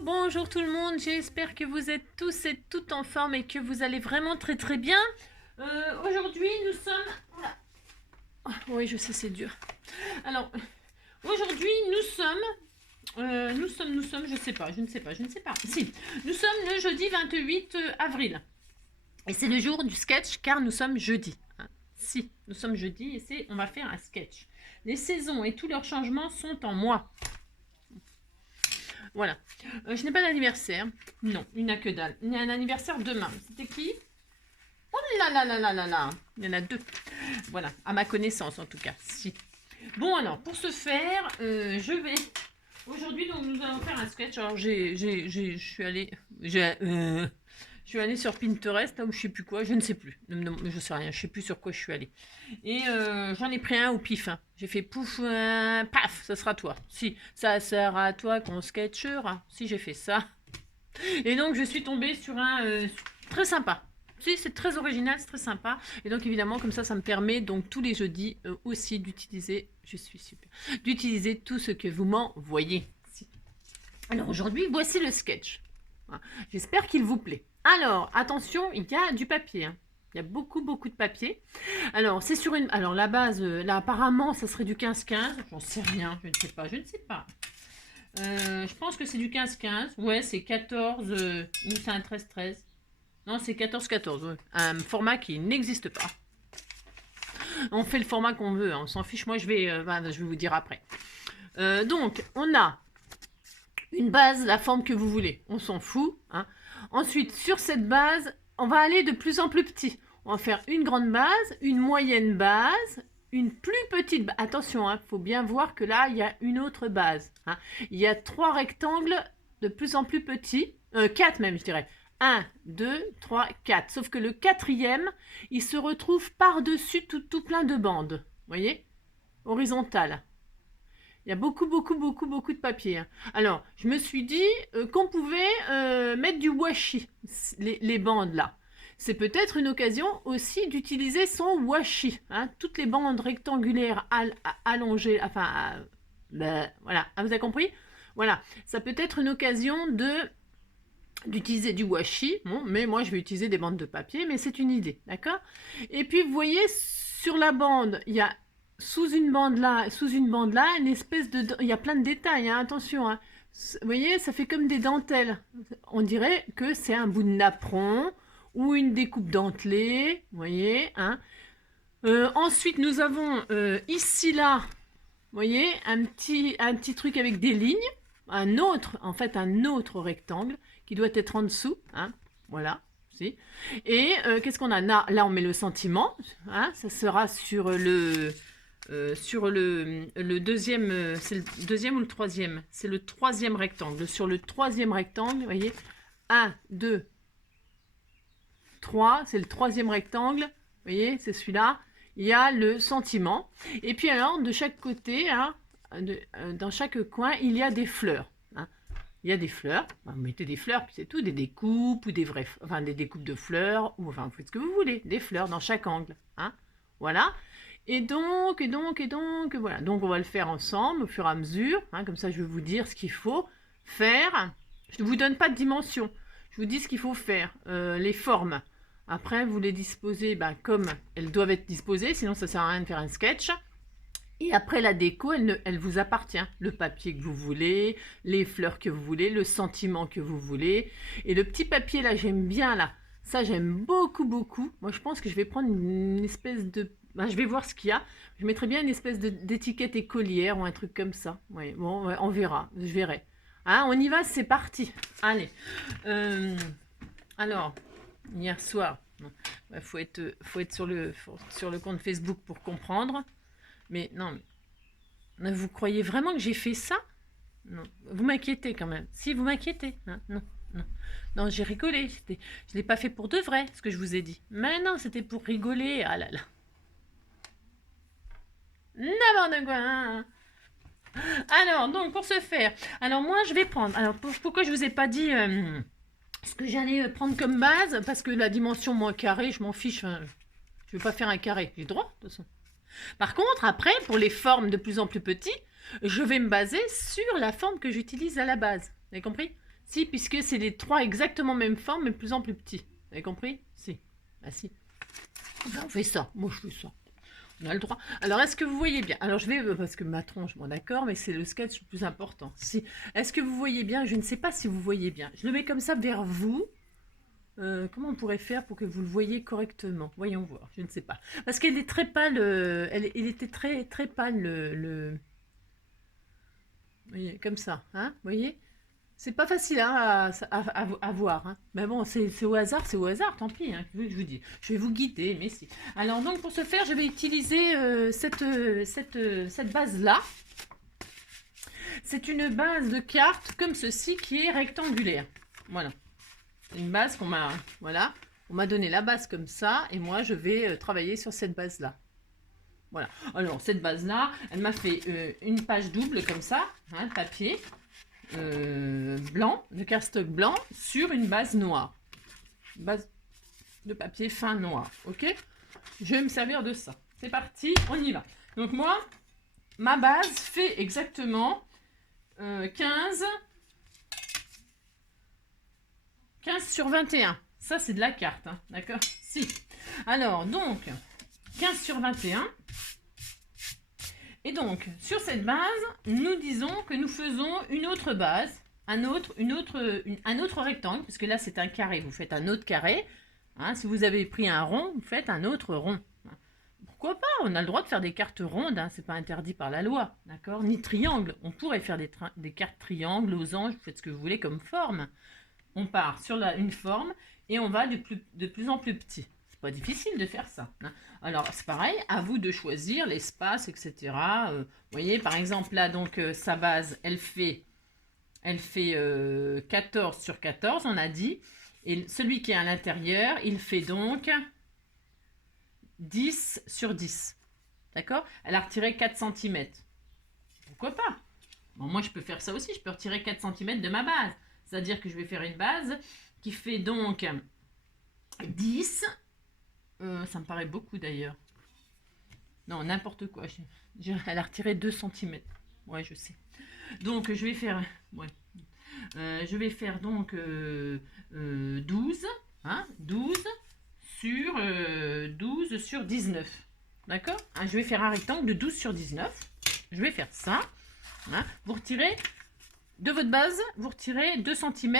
bonjour tout le monde, j'espère que vous êtes tous et toutes en forme et que vous allez vraiment très très bien. Aujourd'hui nous sommes... Voilà. Oh, oui, je sais, c'est dur. Alors, aujourd'hui nous sommes, je ne sais pas. Si, nous sommes le jeudi 28 avril. Et c'est le jour du sketch car nous sommes jeudi. Hein. Si, nous sommes jeudi et on va faire un sketch. Les saisons et tous leurs changements sont en mois. Voilà. Je n'ai pas d'anniversaire. Non, il n'y a que dalle. Il y a un anniversaire demain. C'était qui? Oh là là là là là là. Il y en a deux. Voilà, à ma connaissance en tout cas. Si. Bon alors, pour ce faire, je vais... Aujourd'hui, donc, nous allons faire un sketch. Alors, je suis allée... Je suis allée sur Pinterest, là où je sais plus quoi, je ne sais plus. Je sais rien, je sais plus sur quoi je suis allée. Et j'en ai pris un au pif. Hein. J'ai fait pouf, paf, ça sera toi. Si, ça sera à toi qu'on sketchera. Si, j'ai fait ça. Et donc, je suis tombée sur un très sympa. Si, c'est très original, c'est très sympa. Et donc, évidemment, comme ça me permet donc tous les jeudis aussi d'utiliser, je suis super, d'utiliser tout ce que vous m'envoyez. Si. Alors, aujourd'hui, voici le sketch. J'espère qu'il vous plaît. Alors, attention, il y a du papier. Hein. Il y a beaucoup de papier. Alors, c'est sur une... Alors, la base, là, apparemment, ça serait du 15-15. J'en sais rien, je ne sais pas. Je pense que c'est du 15-15. Ouais, c'est 14... ou c'est un 13-13. Non, c'est 14-14. Ouais. Un format qui n'existe pas. On fait le format qu'on veut. Hein. On s'en fiche. Moi, je vais vous dire après. Donc, on a une base, la forme que vous voulez. On s'en fout. Hein. Ensuite, sur cette base, on va aller de plus en plus petit. On va faire une grande base, une moyenne base, une plus petite base. Attention, il faut bien voir que là, il y a une autre base. Hein. Il y a 3 rectangles de plus en plus petits. 4 même, je dirais. 1, 2, 3, 4. Sauf que le 4e, il se retrouve par-dessus tout plein de bandes. Vous voyez? Horizontales. Il y a beaucoup de papier. Hein. Alors, je me suis dit qu'on pouvait mettre du washi, les bandes là. C'est peut-être une occasion aussi d'utiliser son washi. Hein. Toutes les bandes rectangulaires allongées, enfin, voilà, vous avez compris? Voilà, ça peut être une occasion d'utiliser du washi. Bon, mais moi, je vais utiliser des bandes de papier, mais c'est une idée, d'accord? Et puis, vous voyez, sur la bande, il y a... Sous une bande là, une espèce de... Il y a plein de détails, hein, attention. Hein. Vous voyez, ça fait comme des dentelles. On dirait que c'est un bout de napperon ou une découpe dentelée. Vous voyez, hein. Ensuite, nous avons ici, là, vous voyez, un petit truc avec des lignes. Un autre rectangle qui doit être en dessous. Hein, voilà. Et qu'est-ce qu'on a là, on met le sentiment. Hein, ça sera sur le deuxième, c'est le deuxième ou le troisième? C'est le 3e rectangle. Sur le 3e rectangle, vous voyez, 1, 2, 3, c'est le 3e rectangle. Vous voyez, c'est celui-là. Il y a le sentiment. Et puis alors, de chaque côté, hein, dans chaque coin, il y a des fleurs. Hein. Il y a des fleurs. Vous mettez des fleurs, puis c'est tout. Des découpes ou des des découpes de fleurs. Ou enfin, vous faites ce que vous voulez. Des fleurs dans chaque angle. Hein. Voilà. Et donc, voilà. Donc, on va le faire ensemble au fur et à mesure. Hein, comme ça, je vais vous dire ce qu'il faut faire. Je ne vous donne pas de dimension. Je vous dis ce qu'il faut faire. Les formes. Après, vous les disposez comme elles doivent être disposées. Sinon, ça ne sert à rien de faire un sketch. Et après, la déco, elle vous appartient. Le papier que vous voulez, les fleurs que vous voulez, le sentiment que vous voulez. Et le petit papier, là, j'aime bien, là. Ça, j'aime beaucoup. Moi, je pense que je vais prendre une espèce de... je vais voir ce qu'il y a. Je mettrais bien une espèce d'étiquette écolière ou un truc comme ça. Ouais, bon, ouais, on verra. Je verrai. Hein, on y va, c'est parti. Allez. Alors, hier soir, faut être sur le compte Facebook pour comprendre. Mais non, mais vous croyez vraiment que j'ai fait ça? Non, vous m'inquiétez quand même. Si, vous m'inquiétez. Hein, non. Non, j'ai rigolé. Je ne l'ai pas fait pour de vrai, ce que je vous ai dit. Mais non, c'était pour rigoler. Ah là là. N'importe quoi. Hein. Alors, donc, pour ce faire, alors moi, je vais prendre... Alors, pourquoi je vous ai pas dit ce que j'allais prendre comme base? Parce que la dimension, moi, carré, je m'en fiche. Hein. Je ne vais pas faire un carré. J'ai le droit, de toute façon. Par contre, après, pour les formes de plus en plus petites, je vais me baser sur la forme que j'utilise à la base. Vous avez compris? Si, puisque c'est les 3 exactement même forme, mais plus en plus petits. Vous avez compris? Si. Ah si. Ben, on fait ça. Moi, je fais ça. On a le droit. Alors, est-ce que vous voyez bien? Alors, je vais, parce que ma tronche, bon d'accord, mais c'est le sketch le plus important. Si. Est-ce que vous voyez bien? Je ne sais pas si vous voyez bien. Je le mets comme ça vers vous. Comment on pourrait faire pour que vous le voyez correctement? Voyons voir, je ne sais pas. Parce qu'elle est très pâle, il était très, très pâle, vous voyez, comme ça, hein, vous voyez? C'est pas facile hein, à voir. Hein. Mais bon, c'est au hasard, tant pis. Hein, je vous dis. Je vais vous guider, mais si. Alors, donc, pour ce faire, je vais utiliser cette base-là. C'est une base de cartes comme ceci qui est rectangulaire. Voilà. Une base qu'on m'a... Voilà. On m'a donné la base comme ça. Et moi, je vais travailler sur cette base-là. Voilà. Alors, cette base-là, elle m'a fait une page double comme ça, hein, papier. Blanc, de cardstock blanc sur une base noire. Base de papier fin noir. Ok? Je vais me servir de ça. C'est parti, on y va. Donc moi, ma base fait exactement 15 sur 21. Ça, c'est de la carte. Hein, d'accord? Si. Alors, donc, 15 sur 21. Et donc, sur cette base, nous disons que nous faisons une autre base, un autre rectangle, parce que là c'est un carré, vous faites un autre carré. Hein, si vous avez pris un rond, vous faites un autre rond. Pourquoi pas? On a le droit de faire des cartes rondes, hein, c'est pas interdit par la loi, d'accord? Ni triangle. On pourrait faire des cartes triangles, losanges, vous faites ce que vous voulez comme forme. On part sur une forme et on va de plus en plus petit. Pas difficile de faire ça. Hein. Alors, c'est pareil, à vous de choisir l'espace, etc. Vous voyez, par exemple, là, donc, sa base, elle fait 14 sur 14, on a dit. Et celui qui est à l'intérieur, il fait donc 10 sur 10. D'accord? Elle a retiré 4 cm. Pourquoi pas? Bon, moi, je peux faire ça aussi. Je peux retirer 4 cm de ma base. C'est-à-dire que je vais faire une base qui fait donc 10. Ça me paraît beaucoup d'ailleurs. Non, n'importe quoi. Elle a retiré 2 cm. Ouais, je sais. Donc, je vais faire... Ouais. Je vais faire donc 12. Hein, 12 sur 19. D'accord? Hein, je vais faire un rectangle de 12 sur 19. Je vais faire ça. Hein, vous retirez de votre base, vous retirez 2 cm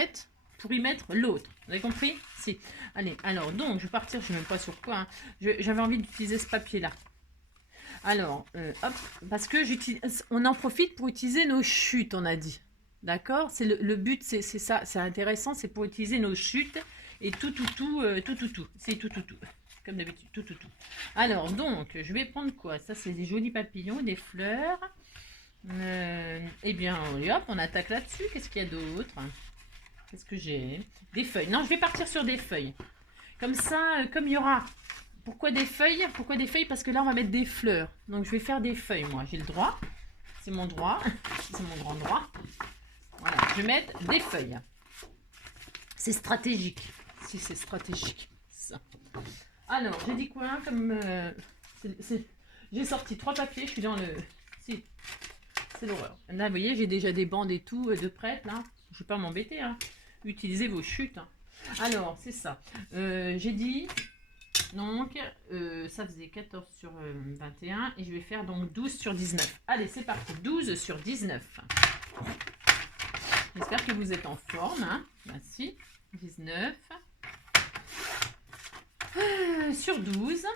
pour y mettre l'autre. Vous avez compris? Si. Allez, alors, donc, je vais partir, je ne sais même pas sur quoi. Hein. J'avais envie d'utiliser ce papier-là. Alors, hop, parce que on en profite pour utiliser nos chutes, on a dit. D'accord? C'est le but, c'est ça, c'est intéressant, c'est pour utiliser nos chutes et tout. C'est tout. Comme d'habitude, tout. Alors, donc, je vais prendre quoi? Ça, c'est des jolis papillons, des fleurs. Eh bien, hop, on attaque là-dessus. Qu'est-ce qu'il y a d'autre? Qu'est-ce que j'ai? Des feuilles. Non, je vais partir sur des feuilles. Comme ça, comme il y aura... Pourquoi des feuilles? Pourquoi des feuilles? Parce que là, on va mettre des fleurs. Donc, je vais faire des feuilles, moi. J'ai le droit. C'est mon droit. C'est mon grand droit. Voilà, je vais mettre des feuilles. C'est stratégique. Si, c'est stratégique. Ça. Alors, j'ai dit quoi? Comme j'ai sorti 3 papiers. Je suis dans le... Si. C'est l'horreur. Là, vous voyez, j'ai déjà des bandes et tout de prête, là. Je ne vais pas m'embêter, hein. Utilisez vos chutes. Hein. Alors, c'est ça. J'ai dit, donc, ça faisait 14 sur 21. Et je vais faire donc 12 sur 19. Allez, c'est parti. 12 sur 19. J'espère que vous êtes en forme. Hein. Voici. 19. Sur 12.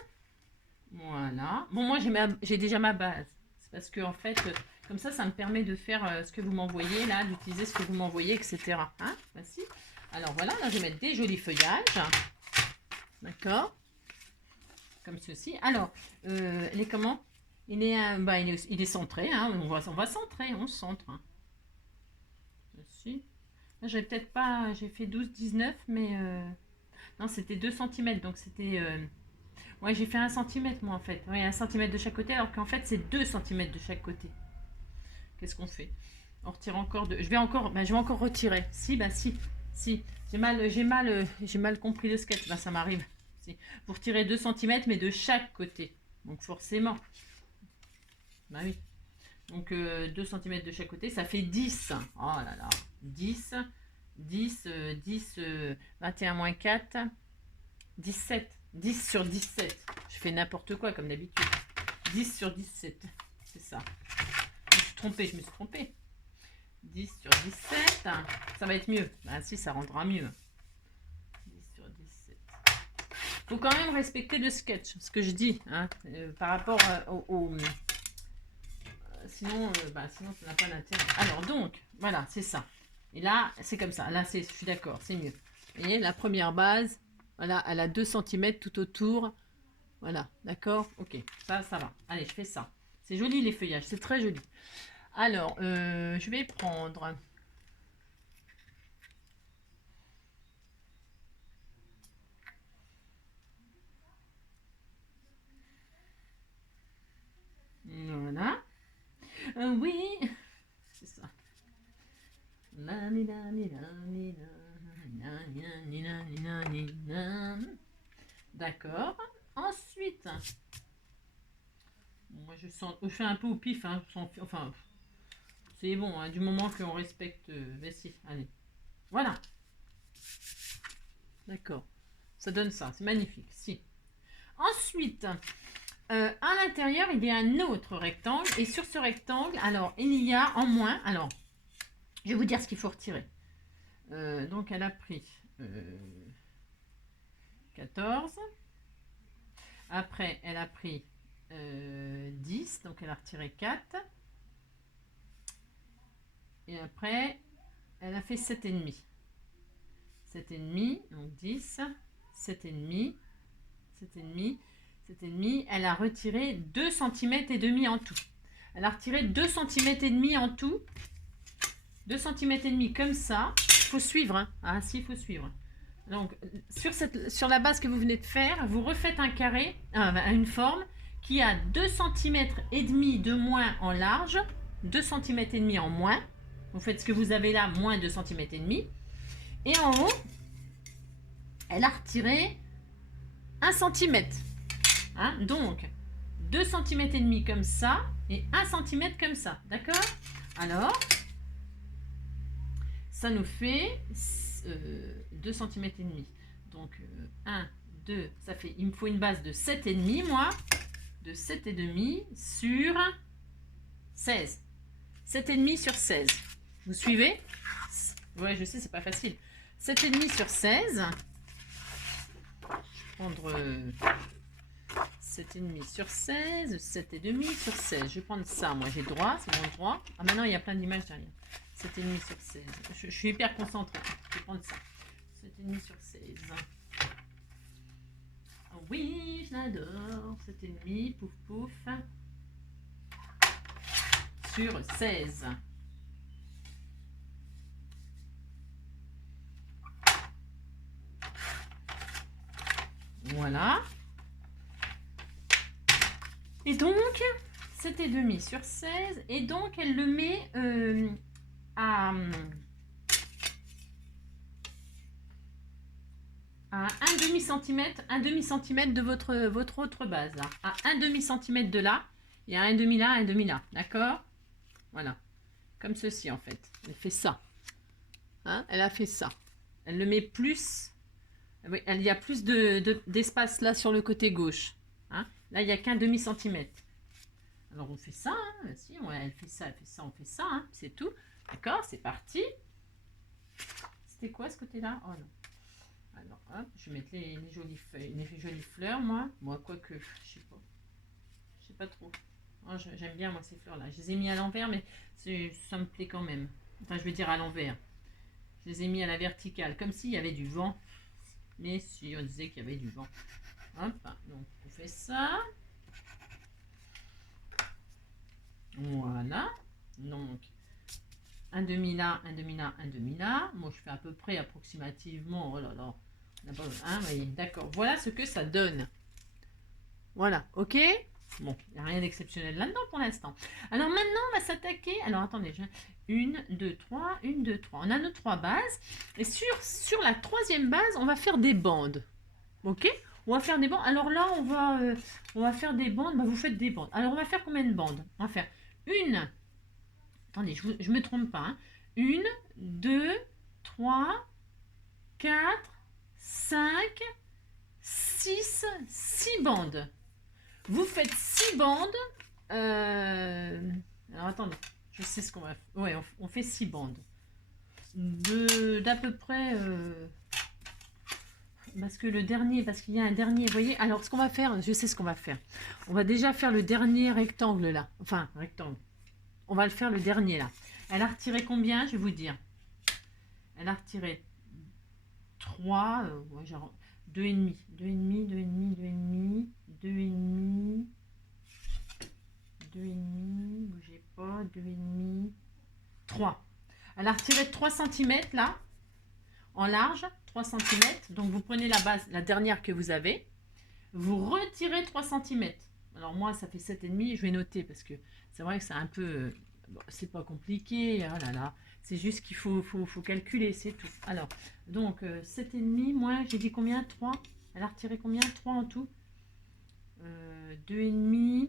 Voilà. Bon, moi, j'ai déjà ma base. C'est parce que, en fait... Comme ça me permet de faire ce que vous m'envoyez, là, d'utiliser ce que vous m'envoyez, etc. Hein, voici. Alors voilà, là, je vais mettre des jolis feuillages. D'accord? Comme ceci. Alors, il est comment? Il est centré. Hein, on va centrer, on centre. Hein. Voici. Là, j'ai peut-être pas... J'ai fait 12, 19, mais... Non, c'était 2 cm, donc c'était... Ouais, j'ai fait 1 cm, moi, en fait. Oui, 1 cm de chaque côté, alors qu'en fait, c'est 2 cm de chaque côté. Qu'est-ce qu'on fait? On retire encore de... Je vais encore retirer. Si. J'ai mal compris le sketch. Ça m'arrive. Si. Vous retirez 2 cm, mais de chaque côté. Donc forcément. Bah oui. Donc 2 cm de chaque côté, ça fait 10. Oh là là. 10 10, 21 moins 4, 17. 10 sur 17. Je fais n'importe quoi comme d'habitude. 10 sur 17. C'est ça. Je me suis trompée. 10 sur 17. Ça va être mieux. Ah si, ça rendra mieux. 10 sur 17. Faut quand même respecter le sketch, ce que je dis, hein, par rapport sinon, sinon ça n'a pas d'intérêt. Alors donc, voilà, c'est ça. Et là, c'est comme ça. Là, je suis d'accord, c'est mieux. Et la première base, voilà, elle a 2 cm tout autour. Voilà, d'accord? Ok, ça va. Allez, je fais ça. C'est joli les feuillages, c'est très joli. Alors, je vais prendre... Voilà. Oui, c'est ça. D'accord. Ensuite, moi je fais un peu au pif, hein, enfin, c'est bon, hein, du moment qu'on respecte. Mais si, allez. Voilà. D'accord. Ça donne ça, c'est magnifique. Si. Ensuite, à l'intérieur, il y a un autre rectangle. Et sur ce rectangle, alors, il y a en moins. Alors, je vais vous dire ce qu'il faut retirer. Donc, elle a pris 14. Après, elle a pris 10. Donc, elle a retiré 4. Et après, elle a fait 7,5. 7,5. Donc, 10. 7,5. 7,5. 7,5. Elle a retiré 2 cm et demi en tout. Elle a retiré 2 cm et demi en tout. 2 cm et demi comme ça. Il faut suivre. Hein. Ah si, il faut suivre. Donc, sur la base que vous venez de faire, vous refaites un carré, une forme qui a 2 cm et demi de moins en large, 2 cm et demi en moins. Vous faites ce que vous avez là, moins 2 cm et demi. Et en haut, elle a retiré 1 cm. Hein, donc, 2 cm et demi comme ça et 1 cm comme ça. D'accord? Alors, ça nous fait 2 cm et demi. Donc, 1, 2, ça fait, il me faut une base de 7,5 moi. De 7,5 sur 16. 7,5 sur 16. Vous suivez? Ouais, je sais, c'est pas facile. 7,5 sur 16. Je vais prendre 7,5 sur 16. 7,5 sur 16. Je vais prendre ça, moi j'ai droit, c'est mon droit. Ah, maintenant il y a plein d'images derrière. 7,5 sur 16. Je suis hyper concentrée. Je vais prendre ça. 7,5 sur 16. Oh oui, je l'adore. 7,5, pouf pouf. Sur 16. Voilà. Et donc, 7,5 sur 16. Et donc, elle le met à 1 demi-centimètre, de votre autre base. Là. À 1 demi-centimètre de là. Il y a un demi là, un demi là. D'accord? Voilà. Comme ceci, en fait. Elle fait ça. Hein? Elle a fait ça. Elle le met plus... Oui, il y a plus d'espace là sur le côté gauche. Hein? Là, il n'y a qu'un demi-centimètre. Alors, on fait ça. Hein? Si, ouais, elle fait ça, on fait ça. Hein? C'est tout. D'accord? C'est parti. C'était quoi ce côté-là? Oh non. Alors, hop, je vais mettre les jolies feuilles, les jolies fleurs, moi. Moi, quoique, je sais pas. Je sais pas trop. Oh, j'aime bien, moi, ces fleurs-là. Je les ai mis à l'envers, mais ça me plaît quand même. Enfin, je veux dire à l'envers. Je les ai mis à la verticale, comme s'il y avait du vent. Mais si on disait qu'il y avait du vent. Hop, donc on fait ça. Voilà. Donc, un demi là, un demi là, un demi là. Moi, je fais à peu près approximativement. Oh là là. Hein, voyez, d'accord. Voilà ce que ça donne. Voilà, ok? Bon, il n'y a rien d'exceptionnel là-dedans pour l'instant. Alors maintenant, on va s'attaquer. Alors attendez, 1, 2, 3, 1, 2, 3. On a nos 3 bases. Et sur la 3e base, on va faire des bandes. Ok? On va faire des bandes. Alors là, on va faire des bandes. Bah, vous faites des bandes. Alors, on va faire combien de bandes? On va faire une. Attendez, je me trompe pas. Hein. 1, 2, 3, 4, 5, 6, 6 bandes. Vous faites 6 bandes. Alors attendez, je sais ce qu'on va faire. Ouais, on fait 6 bandes. D'à peu près... parce que le dernier, parce qu'il y a un dernier, vous voyez. Alors ce qu'on va faire, je sais ce qu'on va faire. On va déjà faire le dernier rectangle là. Enfin, rectangle. On va le faire le dernier là. Elle a retiré combien? Je vais vous dire. Elle a retiré 3, ouais, genre 2,5. 2,5, 2,5, 2,5, 2,5, 2,5, bougez pas, 2,5, 3. Elle a retiré 3 cm là, en large, 3 cm. Donc vous prenez la base, la dernière que vous avez, vous retirez 3 cm. Alors moi, ça fait 7,5, je vais noter parce que c'est vrai que c'est un peu... bon, c'est pas compliqué, oh là là. C'est juste qu'il faut calculer, c'est tout. Alors, donc 7,5 moins, j'ai dit combien? 3. Elle a retiré combien? 3 en tout. 2,5.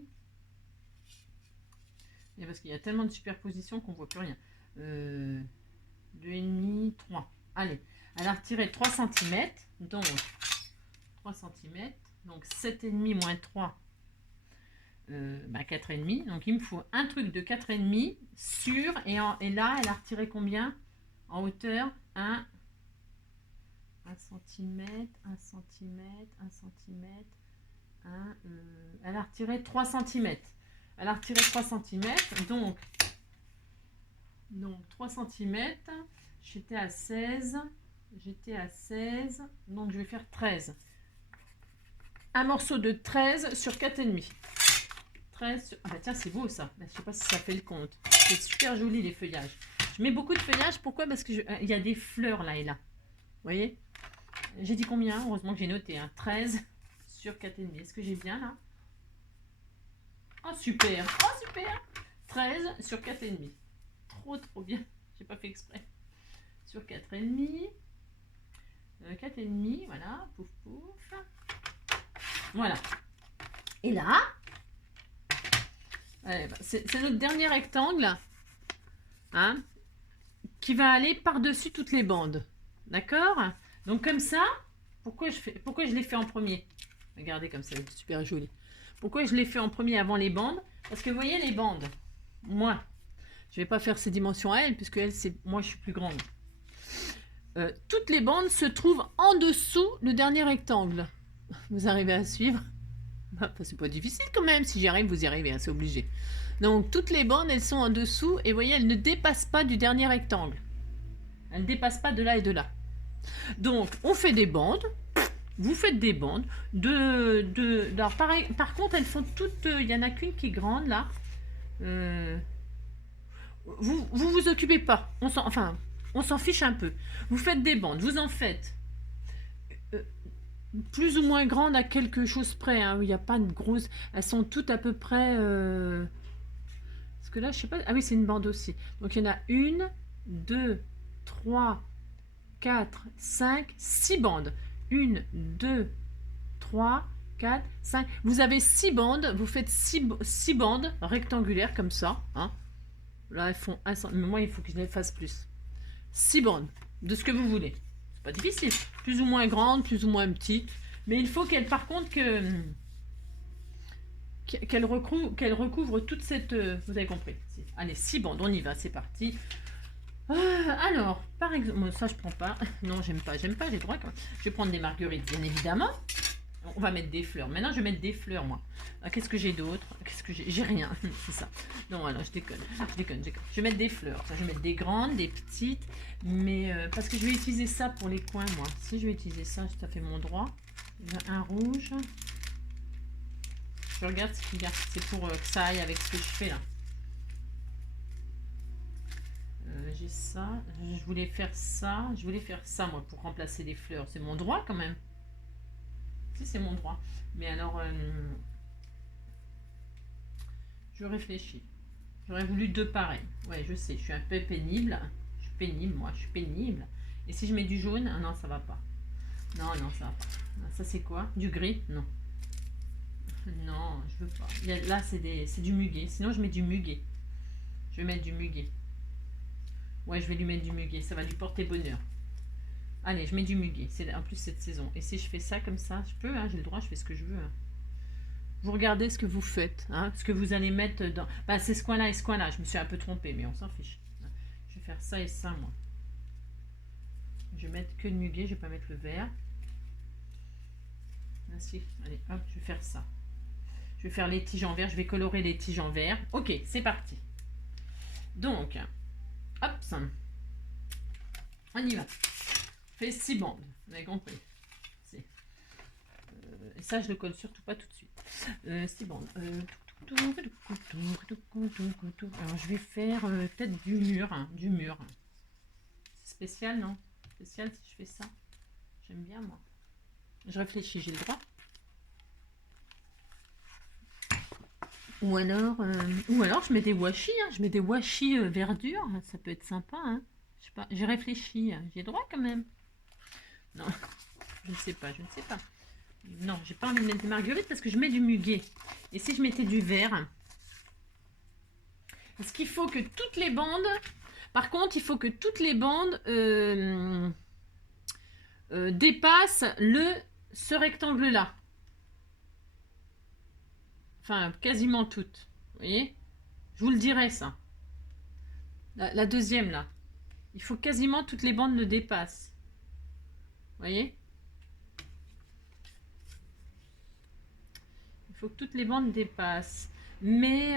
Et parce qu'il y a tellement de superpositions qu'on ne voit plus rien. 2,5, 3. Allez, elle a retiré 3 cm. Donc, 3 cm. Donc, 7,5 moins 3. 4,5. Donc, il me faut un truc de 4,5 sur. Et là, elle a retiré combien? En hauteur, 1 cm, 1 cm, 1 cm. Elle a retiré 3 cm. Elle a retiré 3 cm. Donc 3 cm. J'étais à 16. Donc, je vais faire 13. Un morceau de 13 sur 4,5. 13 sur... Ah bah tiens, c'est beau ça. Je ne sais pas si ça fait le compte. C'est super joli les feuillages. Je mets beaucoup de feuillages. Pourquoi? Parce que il y a des fleurs là et là. Vous voyez? J'ai dit combien? Heureusement que j'ai noté. 13 sur 4,5. Est-ce que j'ai bien là? Oh super! Oh super! 13 sur 4,5. Trop bien. J'ai pas fait exprès. Sur 4,5. 4,5. Voilà. Pouf pouf. Voilà. Et là, c'est notre dernier rectangle, hein, qui va aller par-dessus toutes les bandes. D'accord? Donc comme ça, pourquoi je l'ai fait en premier? Regardez comme ça, c'est super joli. Pourquoi je l'ai fait en premier avant les bandes? Parce que vous voyez les bandes, moi, je ne vais pas faire ces dimensions à elle, puisque elle, moi je suis plus grande. Toutes les bandes se trouvent en dessous le dernier rectangle. Vous arrivez à suivre? C'est pas difficile quand même, si j'y arrive, vous y arrivez, hein, c'est obligé. Donc toutes les bandes, elles sont en dessous, et vous voyez, elles ne dépassent pas du dernier rectangle. Elles ne dépassent pas de là et de là. Donc, on fait des bandes, vous faites des bandes, alors pareil, par contre, elles font toutes, il n'y en a qu'une qui est grande, là. Vous occupez pas, on s'en fiche un peu. Vous faites des bandes, vous en faites plus ou moins grandes à quelque chose près, hein, où il n'y a pas de grosses, elles sont toutes à peu près, parce que là, je sais pas, ah oui, c'est une bande aussi. Donc, il y en a 1, 2, 3, 4, 5, 6 bandes. 1, 2, 3, 4, 5. Vous avez 6 bandes, vous faites 6 bandes rectangulaires comme ça, hein. Là, elles font 1 cm. Mais moi, il faut que je les fasse plus. 6 bandes, de ce que vous voulez. C'est pas difficile. Plus ou moins grande, plus ou moins petite. Mais il faut qu'elle, par contre, qu'elle recouvre toute cette... vous avez compris. Allez, 6 bandes, on y va, c'est parti. Alors, par exemple... Ça, je prends pas. Non, j'aime pas, j'ai le droit quand même. Je vais prendre des marguerites, bien évidemment. On va mettre des fleurs. Maintenant, je vais mettre des fleurs, moi. Qu'est-ce que j'ai d'autre? Qu'est-ce que j'ai rien, c'est ça. Non, alors, je déconne. Je vais mettre des fleurs. Je vais mettre des grandes, des petites. Mais parce que je vais utiliser ça pour les coins, moi. Si je vais utiliser ça, ça fait mon droit. Un rouge. Je regarde ce qu'il y a. C'est pour que ça aille avec ce que je fais, là. J'ai ça. Je voulais faire ça. Je voulais faire ça, moi, pour remplacer les fleurs. C'est mon droit, quand même. Si, c'est mon droit. Mais alors, je réfléchis. J'aurais voulu 2 pareils. Ouais, je sais, je suis un peu pénible. Je suis pénible, moi, je suis pénible. Et si je mets du jaune? Ah non, ça va pas. Non, ça va pas. Ça, c'est quoi? Du gris? Non. Non, je veux pas. Là, c'est du muguet. Sinon, je mets du muguet. Je vais mettre du muguet. Ouais, je vais lui mettre du muguet. Ça va lui porter bonheur. Allez, je mets du muguet. C'est en plus cette saison. Et si je fais ça comme ça, je peux, hein, j'ai le droit, je fais ce que je veux. Hein. Vous regardez ce que vous faites, hein, ce que vous allez mettre dans... Bah, c'est ce coin-là et ce coin-là. Je me suis un peu trompée, mais on s'en fiche. Je vais faire ça et ça, moi. Je vais mettre que le muguet, je vais pas mettre le vert. Ainsi, allez, hop, je vais faire ça. Je vais faire les tiges en vert, je vais colorer les tiges en vert. Ok, c'est parti. Donc, hop, on y va. Je fais 6 bandes, vous avez compris. Et ça, je le colle surtout pas tout de suite. 6 bandes. Alors, je vais faire peut-être du mur. Hein, du mur. C'est spécial, non? Spécial si je fais ça. J'aime bien, moi. Je réfléchis, j'ai le droit. Ou alors je mets des washi, hein. Je mets des washi verdure, ça peut être sympa. Hein. Je sais pas, j'ai réfléchi, j'ai droit quand même. Non, je ne sais pas, je ne sais pas. Non, j'ai pas envie de mettre des marguerites parce que je mets du muguet. Et si je mettais du vert, parce qu'il faut que toutes les bandes, par contre, il faut que toutes les bandes dépassent ce rectangle-là. Enfin, quasiment toutes. Vous voyez? Je vous le dirai, ça. La deuxième, là. Il faut quasiment toutes les bandes le dépassent. Vous voyez? Il faut que toutes les bandes dépassent. Mais...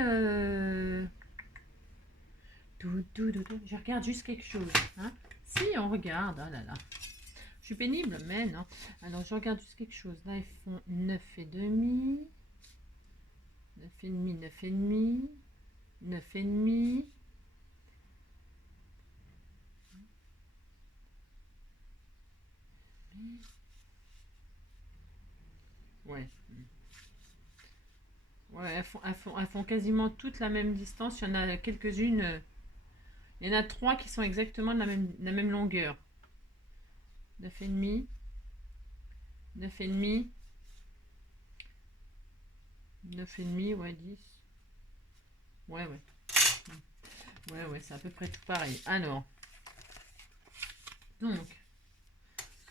Je regarde juste quelque chose. Hein? Si, on regarde. Oh là là. Je suis pénible, mais non. Alors, je regarde juste quelque chose. Là, ils font 9,5. 9,5, 9,5. 9,5. Ouais. Ouais, elles font quasiment toutes la même distance. Il y en a quelques-unes. Il y en a 3 qui sont exactement de la même longueur. 9,5. 9,5. 9,5, ouais, 10. Ouais. Ouais, c'est à peu près tout pareil. Alors, donc,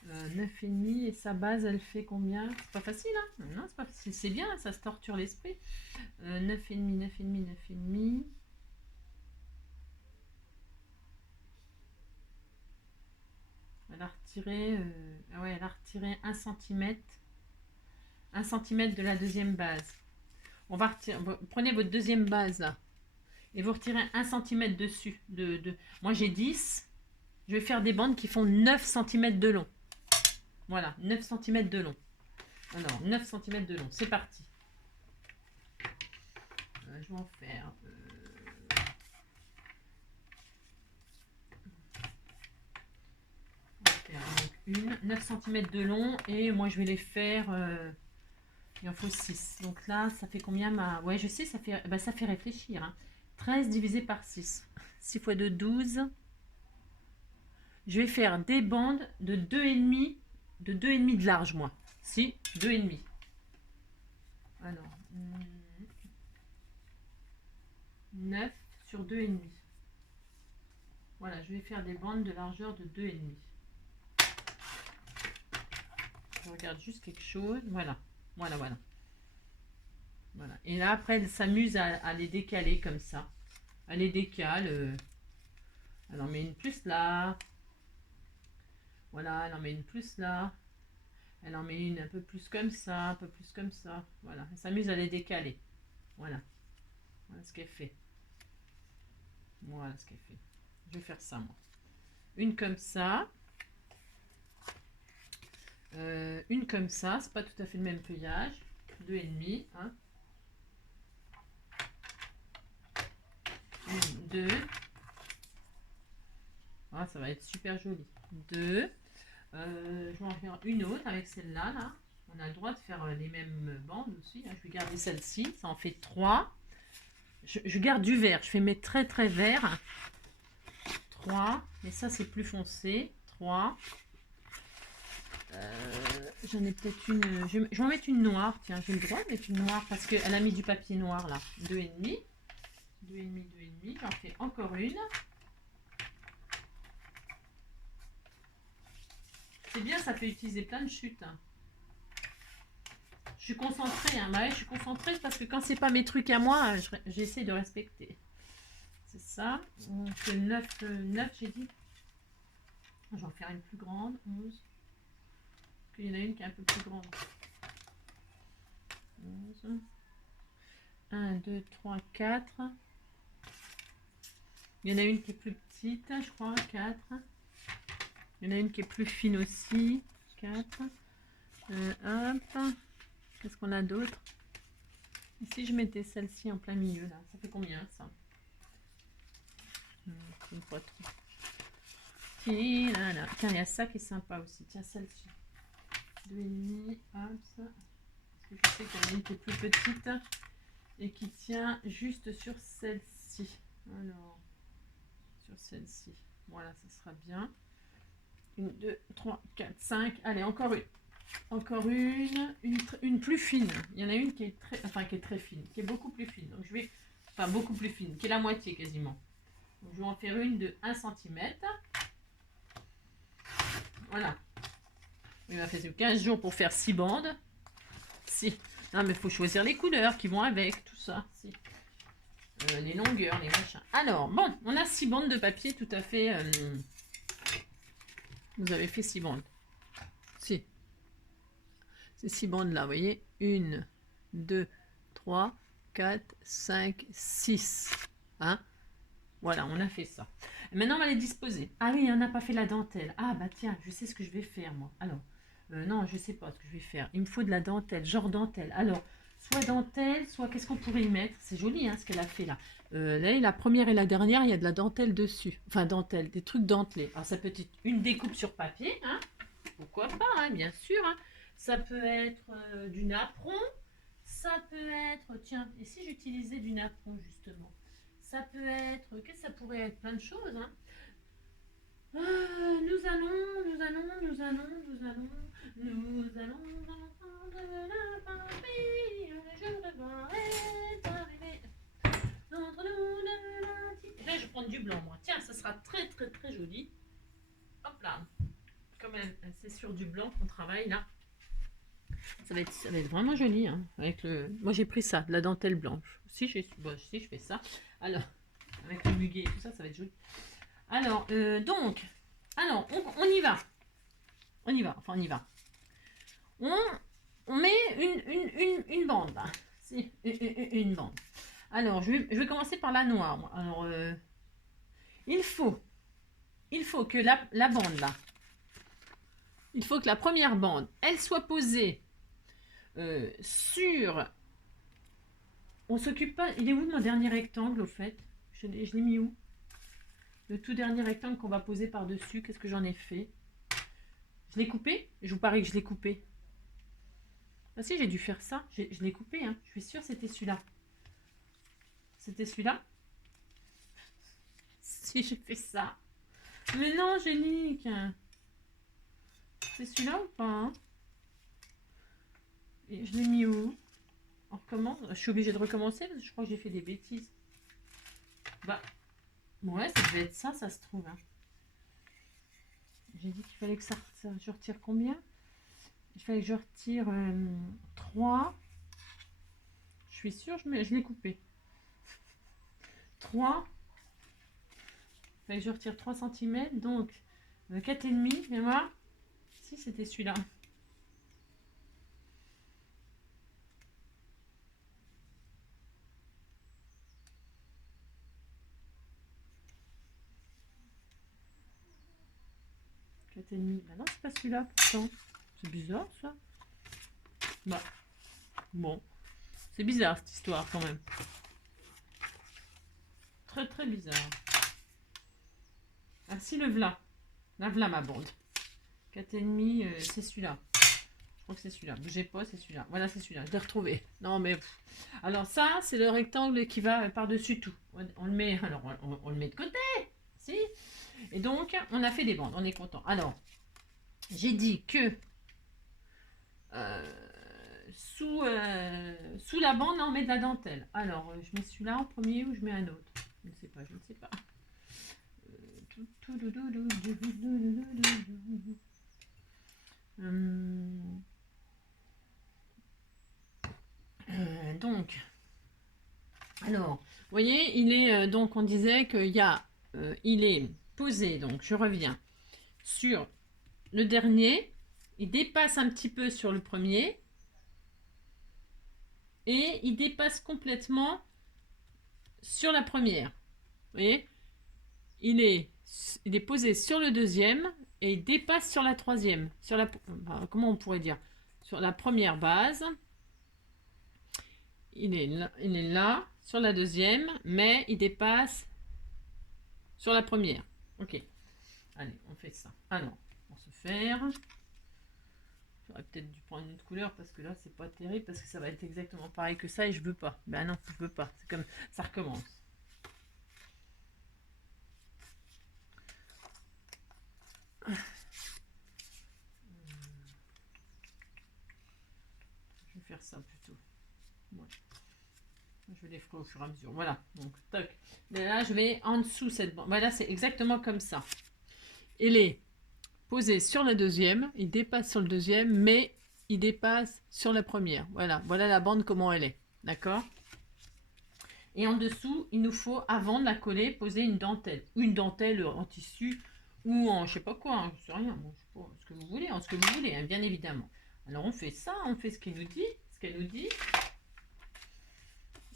9,5 et sa base, elle fait combien? C'est pas facile, hein? Non, c'est pas facile. C'est bien, ça se torture l'esprit. 9,5, 9,5, 9,5. Elle a retiré, elle a retiré 1 cm. 1 cm de la deuxième base. On va retirer, prenez votre deuxième base là. Et vous retirez 1 cm dessus. Moi j'ai 10. Je vais faire des bandes qui font 9 cm de long. Voilà, 9 cm de long. Alors, 9 cm de long, c'est parti. Je vais en faire... donc 9 cm de long. Et moi je vais les faire... il en faut 6. Donc là, ça fait combien ma... Ouais, je sais, ça fait réfléchir. Hein. 13 divisé par 6. 6 x 2, 12. Je vais faire des bandes de 2,5 de large, moi. Si, 2,5. Alors, 9 sur 2,5. Voilà, je vais faire des bandes de largeur de 2,5. Je regarde juste quelque chose. Voilà. Et là, après, elle s'amuse à les décaler comme ça. Elle les décale. Elle en met une plus là. Voilà, elle en met une plus là. Elle en met une un peu plus comme ça, un peu plus comme ça. Voilà, elle s'amuse à les décaler. Voilà. Voilà ce qu'elle fait. Voilà ce qu'elle fait. Je vais faire ça, moi. Une comme ça. Une comme ça. C'est pas tout à fait le même feuillage. 2,5. Hein. 1, 2. Ah, ça va être super joli. 2. Je vais en faire une autre avec celle-là. Là. On a le droit de faire les mêmes bandes aussi. Hein. Je vais garder celle-ci. Ça en fait 3. Je garde du vert. Je fais mes très très verts. 3. Mais ça, c'est plus foncé. 3. J'en ai peut-être une. Je vais en mettre une noire. Tiens, j'ai le droit de mettre une noire parce qu'elle a mis du papier noir là. 2,5. 2,5. J'en fais encore une. C'est bien, ça fait utiliser plein de chutes. Hein. Je suis concentrée, hein. Bah ouais, je suis concentrée parce que quand c'est pas mes trucs à moi, j'essaie de respecter. C'est ça. Donc 9, 9 j'ai dit. Je vais en faire une plus grande, 11. Il y en a une qui est un peu plus grande. 11. 1, 2, 3, 4. Il y en a une qui est plus petite, je crois, 4. Il y en a une qui est plus fine aussi, 4. Hop. Qu'est-ce qu'on a d'autre? Ici, je mettais celle-ci en plein milieu, là. Ça fait combien, ça? Une fois trop. Tiens, là. Tiens, il y a ça qui est sympa aussi. Tiens, celle-ci. 2,5. Hop, ça. Parce que je sais qu'il y en a une qui est plus petite et qui tient juste sur celle-ci. Alors, sur celle-ci. Voilà, ça sera bien. 1, 2, 3, 4, 5. Allez, encore une. Encore une plus fine. Il y en a une qui est très fine, qui est beaucoup plus fine. Donc je vais, beaucoup plus fine, qui est la moitié quasiment. Donc, je vais en faire une de 1 cm. Voilà. Il m'a fait 15 jours pour faire 6 bandes. Si. Non, mais il faut choisir les couleurs qui vont avec, tout ça. Si. Les longueurs, les machins. Alors, bon, on a 6 bandes de papier tout à fait. Vous avez fait 6 bandes. Si. Ces 6 bandes là, vous voyez. 1, 2, 3, 4, 5, 6. Hein? Voilà, on a fait ça. Maintenant, on va les disposer. Ah oui, on n'a pas fait la dentelle. Ah bah tiens, je sais ce que je vais faire moi. Alors, non, je sais pas ce que je vais faire. Il me faut de la dentelle, genre dentelle. Alors, soit dentelle, soit qu'est-ce qu'on pourrait y mettre? C'est joli hein, ce qu'elle a fait là. Là, la première et la dernière, il y a de la dentelle dessus. Enfin, dentelle, des trucs dentelés. Alors, ça peut être une découpe sur papier, hein. Pourquoi pas, hein, bien sûr. Hein. Ça peut être du napperon. Ça peut être, tiens, et si j'utilisais du napperon justement? Ça peut être, qu'est-ce que ça pourrait être? Plein de choses, hein. Nous allons entendre la Paris, je rêverai d'arriver d'entre nous de la petite. Là, je vais prendre du blanc, moi. Tiens, ça sera très, très, très joli. Hop là. Comme c'est sur du blanc qu'on travaille, là. Ça va être vraiment joli, hein, avec le... Moi, j'ai pris ça, de la dentelle blanche. Si, je fais ça. Alors, avec le muguet et tout ça, ça va être joli. Alors, donc, on y va. On y va, enfin, on y va. On met une bande, là. Si, une bande. Alors, je vais commencer par la noire. Moi. Alors, il faut que la bande, là, il faut que la première bande, elle soit posée sur... On s'occupe pas... Il est où mon dernier rectangle, au fait? Je l'ai mis où? Le tout dernier rectangle qu'on va poser par-dessus, qu'est-ce que j'en ai fait? Je l'ai coupé? Je vous parie que je l'ai coupé. Ah si, j'ai dû faire ça. Je l'ai coupé, hein. Je suis sûre que c'était celui-là. C'était celui-là? Si, j'ai fait ça. Mais non, Génique. C'est celui-là ou pas hein? Et je l'ai mis où? On recommence. Je suis obligée de recommencer parce que je crois que j'ai fait des bêtises. Bah, ouais, ça devait être ça, ça se trouve. Hein. J'ai dit qu'il fallait que je retire combien? Il fallait que je retire 3. Je suis sûre, je l'ai coupé. 3. Il fallait que je retire 3 cm. Donc, 4,5. Mais moi, si c'était celui-là. Bah non, c'est pas celui-là pourtant. C'est bizarre ça. Bah, bon. C'est bizarre cette histoire quand même. Très très bizarre. Ah si, le v'là. La v'là ma bande. 4,5, c'est celui-là. Je crois que c'est celui-là. Bougez pas, c'est celui-là. Voilà, c'est celui-là. Je l'ai retrouvé. Non mais... Alors ça, c'est le rectangle qui va par-dessus tout. On le met... Alors, on le met de côté. Si. Et donc, on a fait des bandes. On est content. Alors, j'ai dit que... sous la bande, on met de la dentelle. Alors, je mets celui-là en premier ou je mets un autre? Je ne sais pas, je ne sais pas. Alors, vous voyez, il est donc on disait qu'il y a, il est posé, donc je reviens sur le dernier, il dépasse un petit peu sur le premier et il dépasse complètement sur la première. Vous voyez, il est posé sur le deuxième et il dépasse sur la troisième. Sur la, comment on pourrait dire? Sur la première base. Il est là, sur la deuxième, mais il dépasse sur la première. Ok. Allez, on fait ça. Alors, pour se faire, j'aurais peut-être dû prendre une autre couleur parce que là, c'est pas terrible parce que ça va être exactement pareil que ça et je veux pas. Ben non, je veux pas. C'est comme ça recommence. Je vais faire ça plutôt. Ouais. Je vais les faire au fur et à mesure. Voilà. Donc, toc. Et là, je vais en dessous cette bande. Voilà, c'est exactement comme ça. Il est posé sur la deuxième. Il dépasse sur le deuxième, mais il dépasse sur la première. Voilà. Voilà la bande, comment elle est. D'accord? Et en dessous, il nous faut, avant de la coller, poser une dentelle. Ou une dentelle en tissu, ou en je sais pas quoi, hein, je sais rien. Bon, je sais pas, ce que vous voulez, ce que vous voulez, hein, bien évidemment. Alors on fait ça, on fait ce qu'elle nous dit. Ce qu'elle nous dit.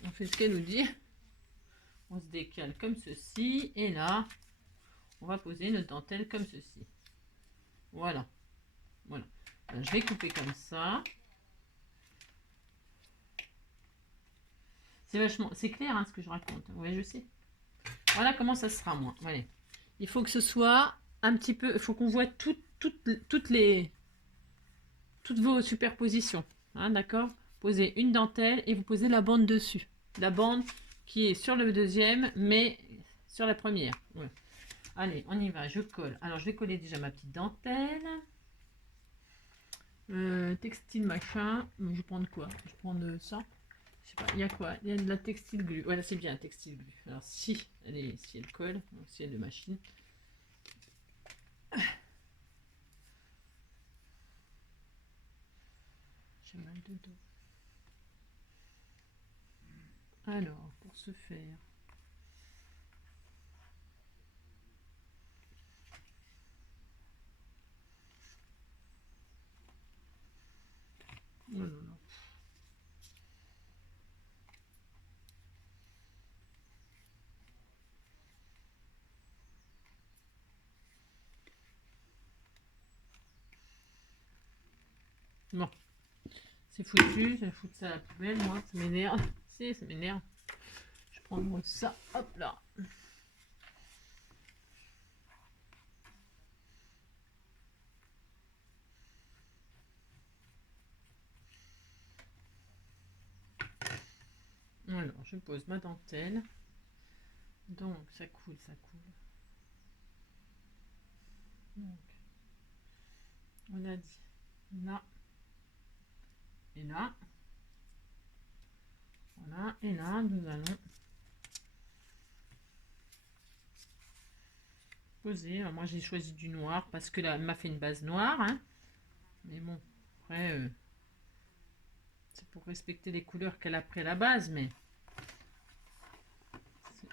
On fait ce qu'elle nous dit. On se décale comme ceci. Et là, on va poser notre dentelle comme ceci. Voilà. Voilà. Alors, je vais couper comme ça. C'est vachement, c'est clair hein, ce que je raconte. Oui, je sais. Voilà comment ça sera, moi. Voilà. Il faut que ce soit un petit peu, il faut qu'on voit toutes vos superpositions. Hein, d'accord? Posez une dentelle et vous posez la bande dessus. La bande qui est sur le deuxième, mais sur la première. Ouais. Allez, on y va, je colle. Alors, je vais coller déjà ma petite dentelle. Textile machin. Je vais prendre quoi? Je vais prendre ça. Je sais pas, il y a quoi? Il y a de la textile glue. Voilà, c'est bien, textile glue. Alors, si elle colle, donc si elle est de machine. J'ai mal de dos. Alors, pour ce faire. Oh là là. Bon, c'est foutu, je vais foutre ça à la poubelle, moi, ça m'énerve. Si, ça m'énerve. Je prends moi ça, hop là. Alors, je pose ma dentelle. Donc, ça coule, ça coule. Donc, on a dit là et là. Voilà, et là, nous allons poser. Alors, moi, j'ai choisi du noir parce que là, elle m'a fait une base noire. Hein. Mais bon, après, c'est pour respecter les couleurs qu'elle a pris à la base, mais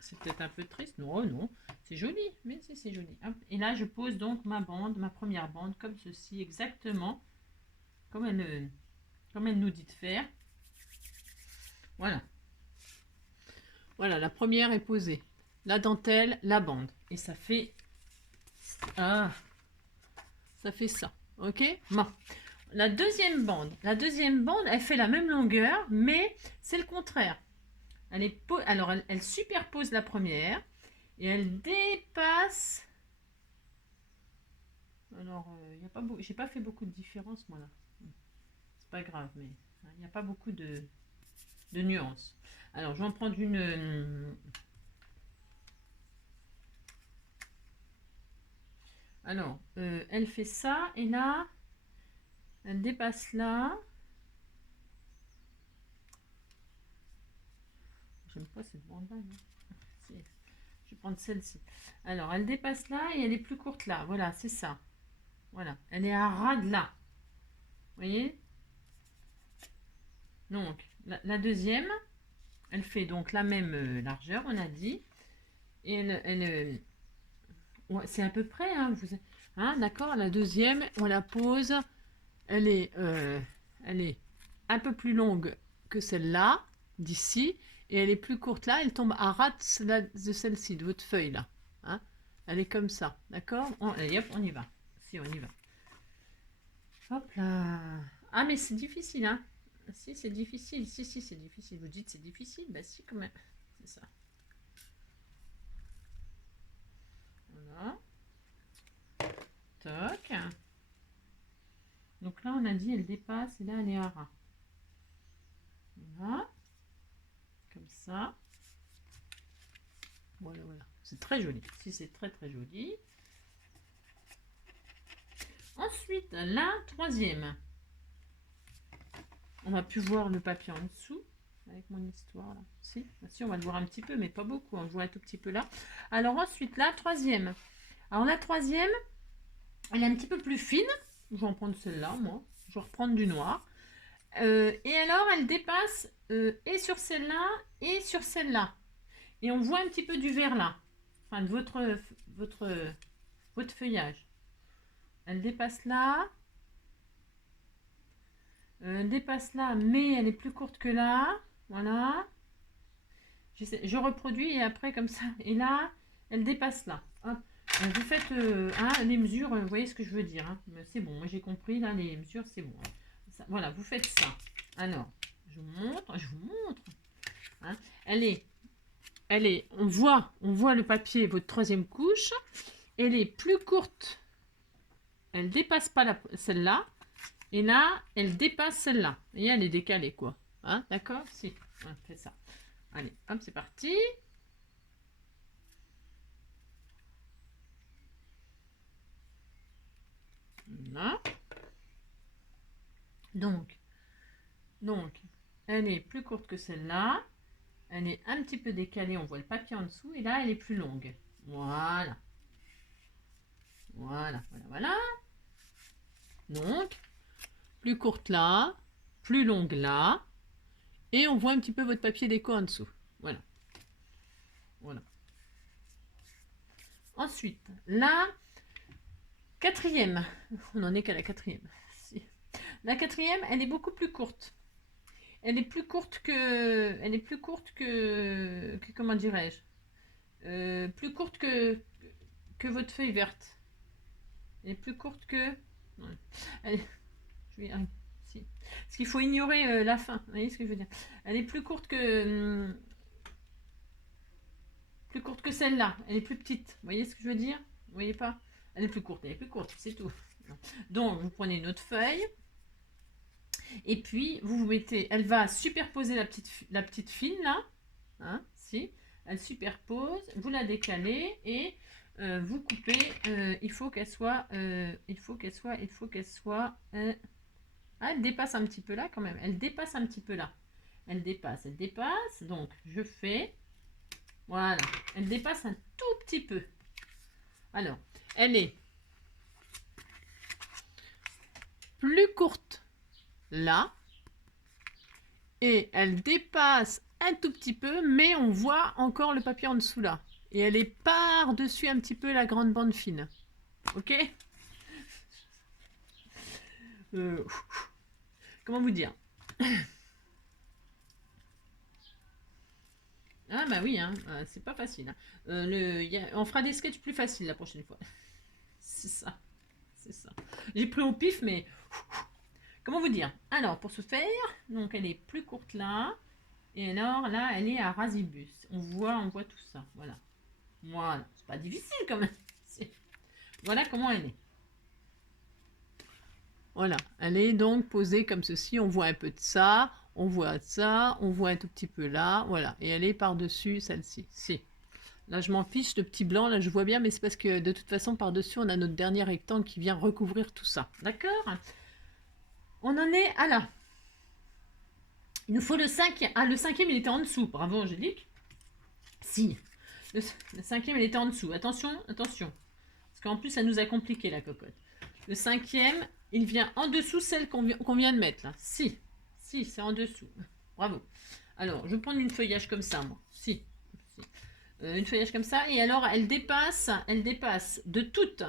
c'est peut-être un peu triste. Non, non, c'est joli, mais si c'est joli. Hop. Et là, je pose donc ma bande, ma première bande, comme ceci, exactement comme elle nous dit de faire. Voilà. Voilà, la première est posée. La dentelle, la bande. Et ça fait... Ah, ça fait ça. Ok? Bon. La deuxième bande, elle fait la même longueur, mais c'est le contraire. Alors, elle superpose la première et elle dépasse. Alors, il y a pas j'ai pas fait beaucoup de différence, moi là. C'est pas grave, mais il n'y a pas beaucoup de nuances. Alors, je vais en prendre une. Alors, elle fait ça et là, elle dépasse là. J'aime pas cette bande-là. Si. Je vais prendre celle-ci. Alors, elle dépasse là et elle est plus courte là. Voilà, c'est ça. Voilà, elle est à ras de là. Vous voyez? Donc, la deuxième, Elle fait donc la même largeur, on a dit. Et ouais, c'est à peu près, hein, hein, d'accord. La deuxième, on la pose. Elle est un peu plus longue que celle-là, d'ici. Et elle est plus courte là. Elle tombe à ras de celle-ci, de votre feuille là. Hein. Elle est comme ça, d'accord. Allez, hop, on y va. Si, on y va. Hop là. Ah, mais c'est difficile, hein. Si, c'est difficile. Si, c'est difficile. Vous dites c'est difficile. Bah si, quand même. C'est ça. Voilà. Toc. Donc là, on a dit elle dépasse et là, elle est à ras. Voilà. Comme ça. Voilà, voilà. C'est très joli. Si, c'est très, très joli. Ensuite, la troisième. On va plus voir le papier en dessous avec mon histoire là. Si, on va le voir un petit peu, mais pas beaucoup. On le voit un tout petit peu là. Alors ensuite, la troisième. Alors la troisième, elle est un petit peu plus fine. Je vais en prendre celle-là, moi. Je vais reprendre du noir. Et alors, elle dépasse et sur celle-là et sur celle-là. Et on voit un petit peu du vert là. Enfin, de votre feuillage. Elle dépasse là. Elle dépasse là, mais elle est plus courte que là. Voilà. Je reproduis et après comme ça. Et là, elle dépasse là. Hop. Vous faites hein, les mesures, vous voyez ce que je veux dire. Hein. C'est bon, moi j'ai compris, là, les mesures, c'est bon. Hein. Ça, voilà, vous faites ça. Alors, je vous montre. Hein. Elle est, on voit le papier, votre troisième couche. Elle est plus courte. Elle dépasse pas celle-là. Et là, elle dépasse celle-là. Et elle est décalée, quoi. Hein, d'accord? Si, on fait ça. Allez, hop, c'est parti. Voilà. Donc, elle est plus courte que celle-là. Elle est un petit peu décalée, on voit le papier en dessous. Et là, elle est plus longue. Voilà. Voilà. Donc, plus courte là, plus longue là. Et on voit un petit peu votre papier déco en dessous. Voilà. Ensuite, la quatrième. On n'en est qu'à la quatrième. Si. La quatrième, elle est beaucoup plus courte. Elle est plus courte que comment dirais-je, plus courte que votre feuille verte. Elle est plus courte que... Je vais... si. Parce qu'il faut ignorer la fin. Vous voyez ce que je veux dire? Elle est plus courte que... plus courte que celle-là. Elle est plus petite. Vous voyez ce que je veux dire? Vous voyez pas? Elle est plus courte, c'est tout. Donc, vous prenez une autre feuille. Et puis, vous mettez... Elle va superposer la petite fine, là. Hein, si. Elle superpose. Vous la décalez et... vous coupez, il faut qu'elle soit, ah, elle dépasse un petit peu là quand même, elle dépasse un petit peu là, elle dépasse, donc je fais, voilà, elle dépasse un tout petit peu. Alors, elle est plus courte là, et elle dépasse un tout petit peu, mais on voit encore le papier en dessous là. Et elle est par-dessus un petit peu la grande bande fine. Ok? Comment vous dire? Ah bah oui, hein, c'est pas facile. Hein. On fera des sketchs plus faciles la prochaine fois. C'est ça. J'ai pris au pif, mais... Comment vous dire? Alors, pour ce faire, donc elle est plus courte là. Et alors là, elle est à rasibus. On voit tout ça. Voilà. C'est pas difficile quand même. Voilà comment elle est. Voilà, elle est donc posée comme ceci, on voit un peu de ça, on voit ça, on voit un tout petit peu là, voilà, et elle est par-dessus celle-ci, si. Là, je m'en fiche, le petit blanc, là, je vois bien, mais c'est parce que, de toute façon, par-dessus, on a notre dernier rectangle qui vient recouvrir tout ça, d'accord? On en est à là. Il nous faut le cinquième. Ah, le cinquième, il était en dessous, bravo Angélique. Si, le cinquième, il était en dessous, attention, parce qu'en plus, ça nous a compliqué la cocotte. Le cinquième, il vient en dessous celle qu'on vient de mettre là. Si, c'est en dessous. Bravo. Alors, je vais prendre une feuillage comme ça, moi. Si. Une feuillage comme ça. Et alors, elle dépasse de toutes.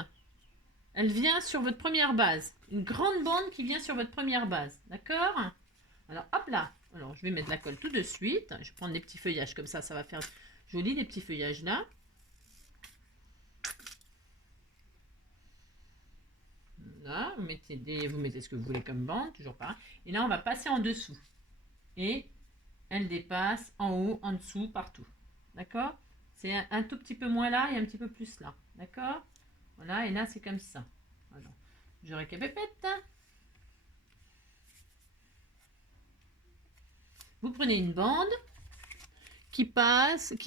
Elle vient sur votre première base. Une grande bande qui vient sur votre première base. D'accord? Alors, hop là. Alors, je vais mettre la colle tout de suite. Je vais prendre des petits feuillages comme ça va faire joli, des petits feuillages là. Là, vous mettez ce que vous voulez comme bande, toujours pareil. Et là, on va passer en dessous. Et elle dépasse en haut, en dessous, partout. D'accord? C'est un tout petit peu moins là et un petit peu plus là. D'accord? Voilà, et là, c'est comme ça. Voilà. Je récapépète. Vous prenez une bande qui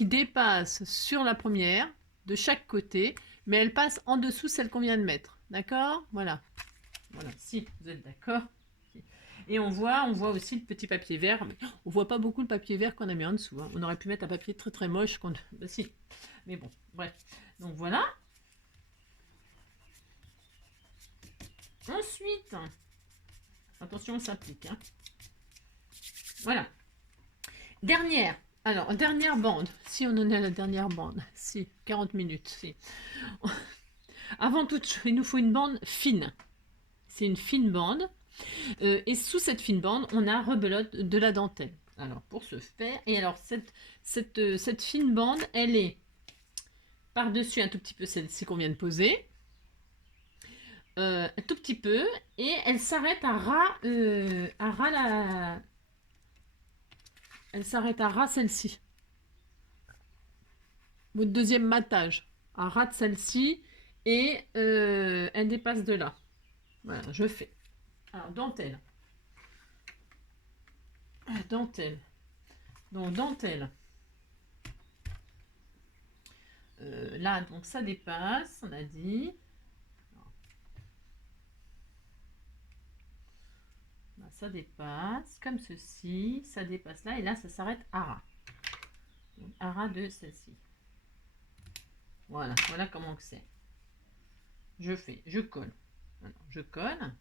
dépasse sur la première, de chaque côté, mais elle passe en dessous celle qu'on vient de mettre. D'accord? Voilà. Voilà, si vous êtes d'accord. Et on voit aussi le petit papier vert. On voit pas beaucoup le papier vert qu'on a mis en dessous. Hein. On aurait pu mettre un papier très très moche. Bah, si. Mais bon, bref. Donc voilà. Ensuite, attention, on s'applique. Hein. Voilà. Dernière. Alors, dernière bande. Si on en est à la dernière bande. Si, 40 minutes. Si. Avant tout, il nous faut une bande fine. C'est une fine bande. Et sous cette fine bande, on a rebelote de la dentelle. Alors, pour ce faire, et alors cette fine bande, elle est par-dessus un tout petit peu celle-ci qu'on vient de poser. Un tout petit peu, et elle s'arrête à ras, elle s'arrête à ras celle-ci. Votre deuxième matage, à ras de celle-ci, et elle dépasse de là. Voilà, je fais. Alors, dentelle. Dentelle. Donc, dentelle. Là, donc ça dépasse, on a dit. Là, ça dépasse, comme ceci. Ça dépasse là, et là, ça s'arrête à ras. Donc, à ras de celle-ci. Voilà, voilà comment c'est. Je fais, je colle. Alors, je colle.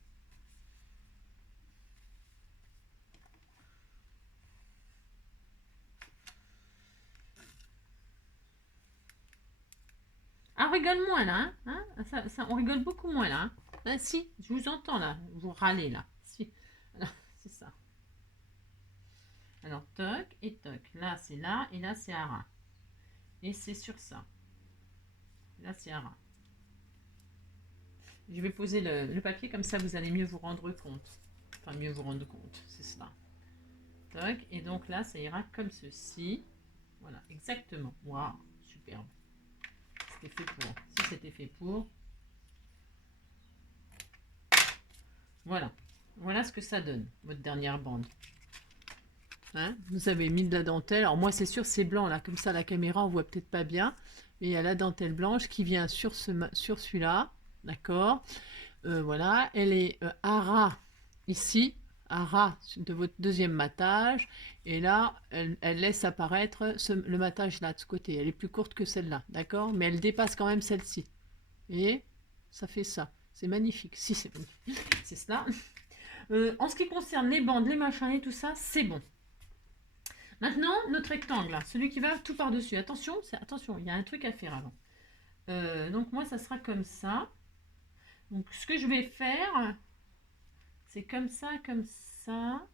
Ah, on rigole moins là, hein, on rigole beaucoup moins là. Hein. Ah, si, je vous entends là, vous râlez là. Si, c'est ça. Alors, toc et toc. Là, c'est là, et là, c'est à ras. Et c'est sur ça. Là, c'est à ras. Je vais poser le papier, comme ça, vous allez mieux vous rendre compte. Enfin, mieux vous rendre compte, c'est ça. Toc, et donc là, ça ira comme ceci. Voilà, exactement. Waouh, superbe. C'était fait pour. Si c'était fait pour. Voilà. Voilà ce que ça donne, votre dernière bande. Hein, vous avez mis de la dentelle. Alors moi, c'est sûr, c'est blanc là. Comme ça, la caméra, on voit peut-être pas bien. Mais il y a la dentelle blanche qui vient sur celui-là. D'accord. Voilà. Elle est à ras ici, à ras de votre deuxième matage. Et là, elle laisse apparaître le matage là de ce côté. Elle est plus courte que celle-là. D'accord. Mais elle dépasse quand même celle-ci. Et ça fait ça. C'est magnifique. Si, c'est magnifique. C'est cela. En ce qui concerne les bandes, les machins et tout ça, c'est bon. Maintenant, notre rectangle, là, celui qui va tout par-dessus. Attention, il y a un truc à faire avant. Donc moi, ça sera comme ça. Donc ce que je vais faire, c'est comme ça, comme ça.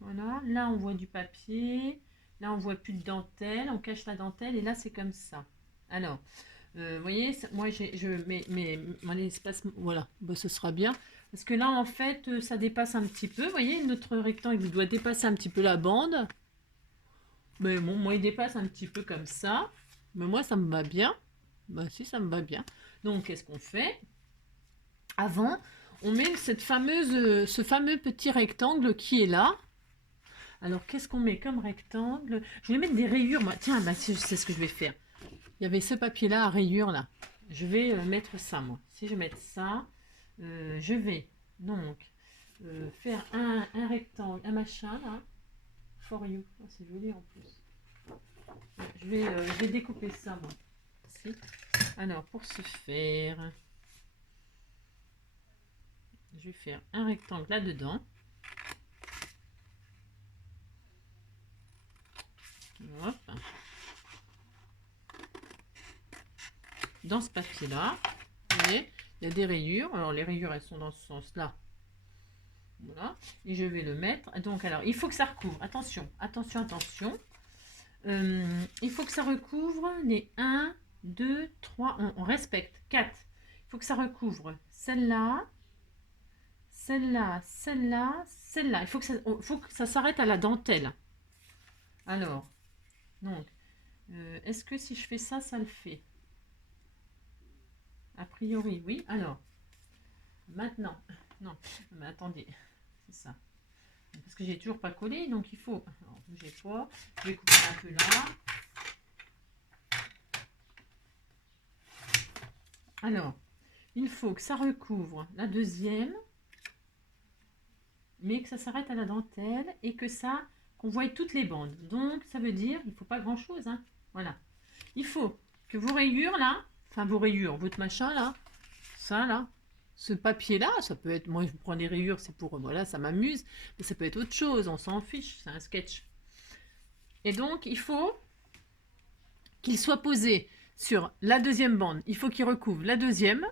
Voilà, là on voit du papier. Là on voit plus de dentelle, on cache la dentelle et là c'est comme ça. Alors, vous voyez, moi je mets mon espace, voilà, bon, ce sera bien. Parce que là en fait, ça dépasse un petit peu. Vous voyez, notre rectangle il doit dépasser un petit peu la bande. Mais bon, moi il dépasse un petit peu comme ça. Mais moi ça me va bien. Bah si, ça me va bien. Donc qu'est-ce qu'on fait? Avant, on met ce fameux petit rectangle qui est là. Alors, qu'est-ce qu'on met comme rectangle? Je vais mettre des rayures, moi. Tiens, bah, c'est ce que je vais faire. Il y avait ce papier-là à rayures, là. Je vais mettre ça, moi. Si je vais mettre ça, je vais donc faire un rectangle, un machin, là. For you. Oh, c'est joli, en plus. Je vais découper ça, moi. Si. Alors, pour ce faire, je vais faire un rectangle là-dedans. Hop. Dans ce papier-là, vous voyez, il y a des rayures. Alors, les rayures, elles sont dans ce sens-là. Voilà. Et je vais le mettre. Donc, alors, il faut que ça recouvre. Attention, attention, attention. Il faut que ça recouvre les 1, 2, 3. On respecte. 4. Il faut que ça recouvre celle-là, celle-là, celle-là, celle-là. Il faut que ça s'arrête à la dentelle. Alors, donc, est-ce que si je fais ça, ça le fait? A priori, oui. Alors, maintenant, non, mais attendez, c'est ça. Parce que j'ai toujours pas collé, donc il faut. Alors, bougez pas. Je vais couper un peu là. Alors, il faut que ça recouvre la deuxième, mais que ça s'arrête à la dentelle et que ça, qu'on voie toutes les bandes. Donc, ça veut dire, il faut pas grand chose, hein. Voilà. Il faut que vos rayures là, enfin vos rayures, votre machin là, ça là, ce papier là, ça peut être, moi je prends des rayures, c'est pour, voilà, ça m'amuse, mais ça peut être autre chose, on s'en fiche, c'est un sketch. Et donc, il faut qu'il soit posé sur la deuxième bande. Il faut qu'il recouvre la deuxième,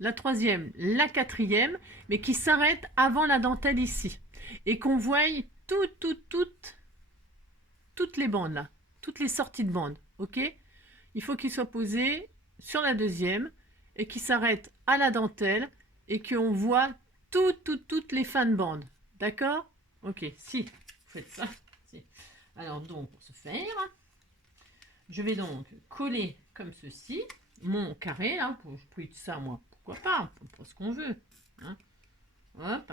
la troisième, la quatrième, mais qui s'arrête avant la dentelle ici. Et qu'on voie toutes les bandes là, toutes les sorties de bandes, ok? Il faut qu'il soit posé sur la deuxième et qu'il s'arrête à la dentelle et qu'on voit toutes les fins de bande, d'accord? Ok, si, vous faites ça. Si. Alors donc, pour ce faire, je vais donc coller comme ceci mon carré là, pour je prie de ça moi, pourquoi pas, pour ce qu'on veut, hein. Hop,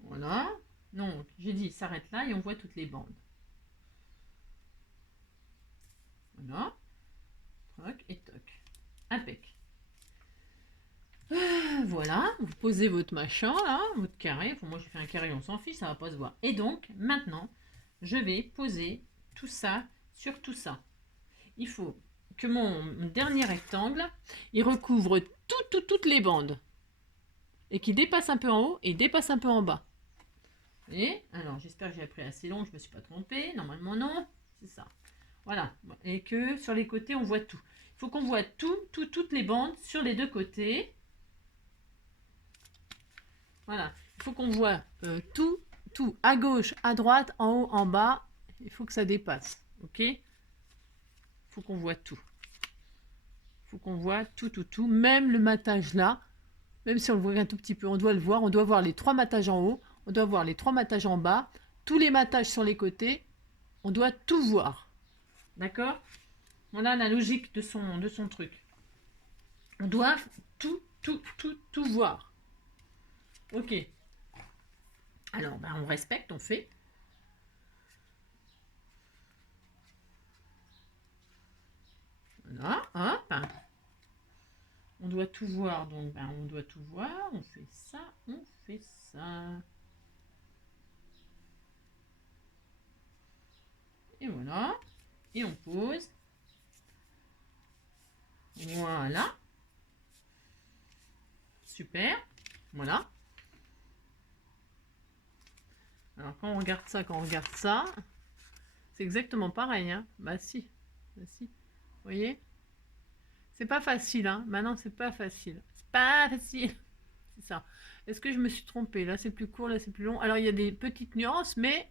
voilà. Donc j'ai dit s'arrête là et on voit toutes les bandes. Voilà, toc et toc, impec. Voilà, vous posez votre machin là, votre carré. Enfin, moi j'ai fait un carré, on s'en fiche, ça va pas se voir. Et donc maintenant, je vais poser tout ça sur tout ça. Il faut que mon dernier rectangle, il recouvre toutes les bandes. Et qu'il dépasse un peu en haut et dépasse un peu en bas. Et alors j'espère que j'ai appris assez long, je ne me suis pas trompée. Normalement non, c'est ça. Voilà. Et que sur les côtés, on voit tout. Il faut qu'on voit toutes les bandes sur les deux côtés. Voilà. Il faut qu'on voit tout à gauche, à droite, en haut, en bas. Il faut que ça dépasse. Ok? Il faut qu'on voit tout. Il faut qu'on voit tout. Même le matage là. Même si on le voit un tout petit peu, on doit le voir. On doit voir les 3 matages en haut. On doit voir les 3 matages en bas. Tous les matages sur les côtés. On doit tout voir. D'accord? Voilà la logique de son truc. On doit tout voir. Ok. Alors, ben, on respecte, on fait. Voilà, hop. On doit tout voir, donc ben, on doit tout voir. On fait ça, on fait ça. Et voilà. Et on pose. Voilà. Super. Voilà. Alors quand on regarde ça, c'est exactement pareil, hein. Bah si. Bah si. Vous voyez? C'est pas facile, hein. Maintenant, c'est pas facile. C'est pas facile. C'est ça. Est-ce que je me suis trompée? Là, c'est plus court, là, c'est plus long. Alors, il y a des petites nuances, mais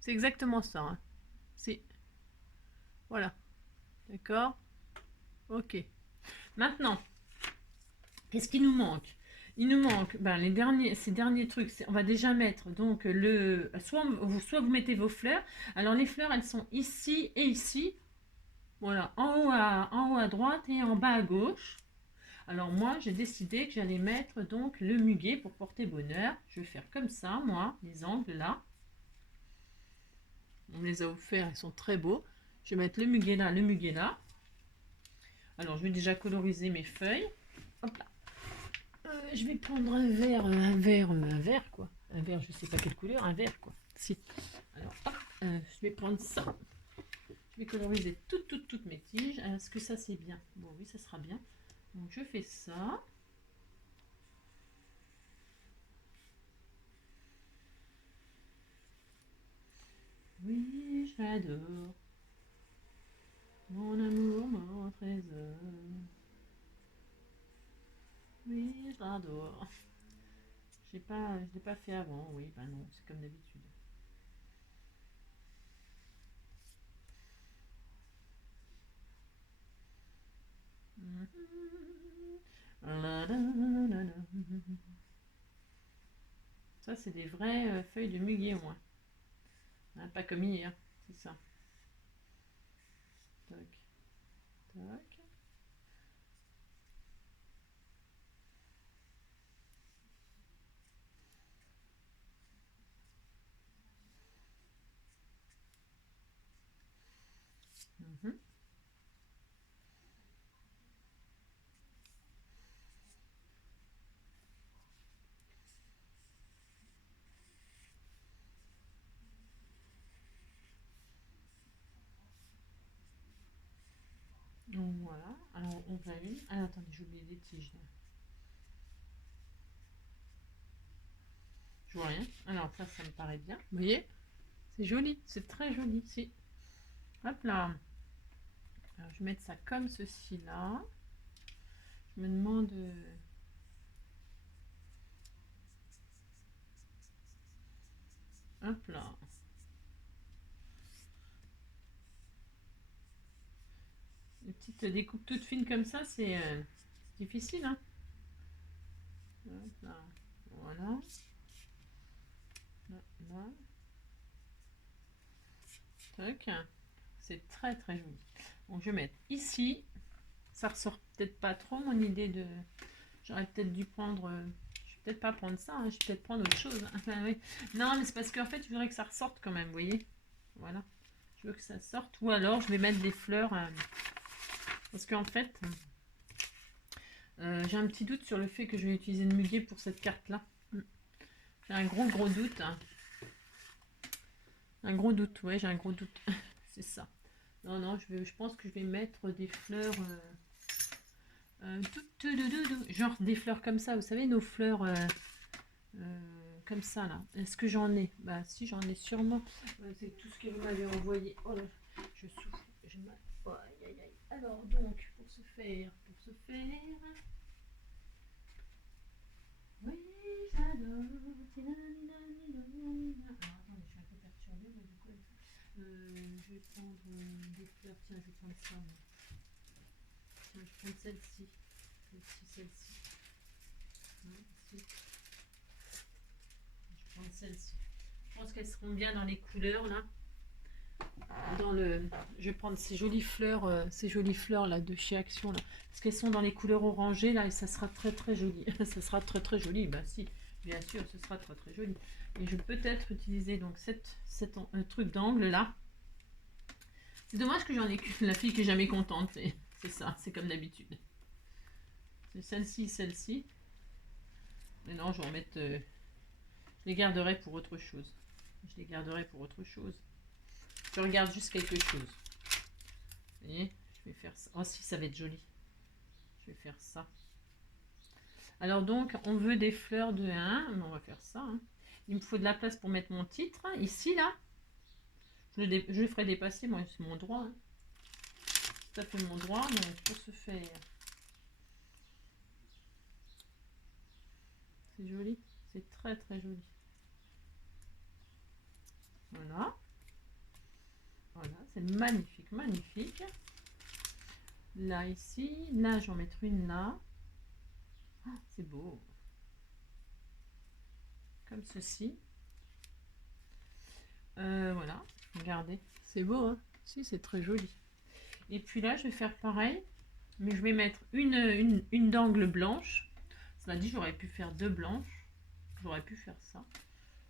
c'est exactement ça, hein. C'est... Voilà. D'accord? Ok. Maintenant, qu'est-ce qui nous manque? Il nous manque ben, ces derniers trucs. On va déjà mettre donc soit vous mettez vos fleurs. Alors les fleurs, elles sont ici et ici. Voilà, en haut à droite et en bas à gauche. Alors moi, j'ai décidé que j'allais mettre donc le muguet pour porter bonheur. Je vais faire comme ça, moi, les angles là. On me les a offerts, ils sont très beaux. Je vais mettre le muguet là, le muguet là. Alors, je vais déjà coloriser mes feuilles. Hop là. Je vais prendre un vert quoi. Un vert, je sais pas quelle couleur, un vert quoi. Si. Alors, hop, je vais prendre ça. Je vais coloriser toutes mes tiges. Est-ce que ça c'est bien? Bon, oui, ça sera bien. Donc, je fais ça. Oui, je l'adore. Mon amour, mon trésor. Oui, je l'adore. Je l'ai pas fait avant, oui, bah non, c'est comme d'habitude. Ça, c'est des vraies feuilles de muguet, au moins. Hein, pas comme hier, c'est ça. Tac, tac. Mhm. Donc voilà, alors on va une. Ah, attendez, j'ai oublié des tiges là. Je vois rien. Alors ça me paraît bien. Vous voyez? C'est joli, c'est très joli. Si. Hop là. Alors, je vais mettre ça comme ceci là. Je me demande. Hop là. Une petite découpe toute fine comme ça, c'est difficile. Hein. Hop là. Voilà. Là, là. Tac. C'est très très joli. Donc je vais mettre ici. Ça ressort peut-être pas trop mon idée de. J'aurais peut-être dû prendre. Je vais peut-être pas prendre ça. Hein, je vais peut-être prendre autre chose. Enfin, oui. Non, mais c'est parce qu'en fait, je voudrais que ça ressorte quand même. Vous voyez. Voilà. Je veux que ça sorte. Ou alors, je vais mettre des fleurs. Parce qu'en fait, j'ai un petit doute sur le fait que je vais utiliser le muguet pour cette carte-là. J'ai un gros doute. Hein. Un gros doute. Ouais, j'ai un gros doute. C'est ça. Non, non, je pense que je vais mettre des fleurs. Genre des fleurs comme ça, vous savez, nos fleurs comme ça là. Est-ce que j'en ai? Bah si, j'en ai sûrement. C'est tout ce que vous m'avez envoyé. Oh là, je souffle. Oh, aïe, aïe, aïe. Alors donc, pour ce faire. Oui, j'adore. Alors attendez, je suis un peu perturbée. Mais de quoi je vais prendre des fleurs. Tiens, je vais prendre ça. Tiens, je vais prendre celle-ci. Celle-ci. Ici. Je prends celle-ci. Je pense qu'elles seront bien dans les couleurs là. Je vais prendre ces jolies fleurs là de chez Action là, parce qu'elles sont dans les couleurs orangées là et ça sera très très joli. Ça sera très très joli. Bah si, bien sûr, ce sera très très joli. Et je vais peut-être utiliser donc un truc d'angle là. C'est dommage que j'en ai qu'une. La fille qui est jamais contente. C'est ça, c'est comme d'habitude. C'est celle-ci. Mais non, je vais en mettre. Je les garderai pour autre chose. Je regarde juste quelque chose. Vous voyez, je vais faire ça. Oh si, ça va être joli. Je vais faire ça. Alors donc, on veut des fleurs de 1. Mais on va faire ça. Hein. Il me faut de la place pour mettre mon titre. Hein, ici, là. Je le ferai dépasser. Moi, c'est mon droit. Hein. C'est tout à fait mon droit. Donc, pour ce faire... C'est joli. C'est très, très joli. Voilà. Voilà, c'est magnifique, magnifique. Là, ici. Là, je vais en mettre une là. Oh, c'est beau. Comme ceci. Voilà, regardez. C'est beau, hein? Si, c'est très joli. Et puis là, je vais faire pareil. Mais je vais mettre une d'angle blanche. Cela dit, j'aurais pu faire 2 blanches. J'aurais pu faire ça.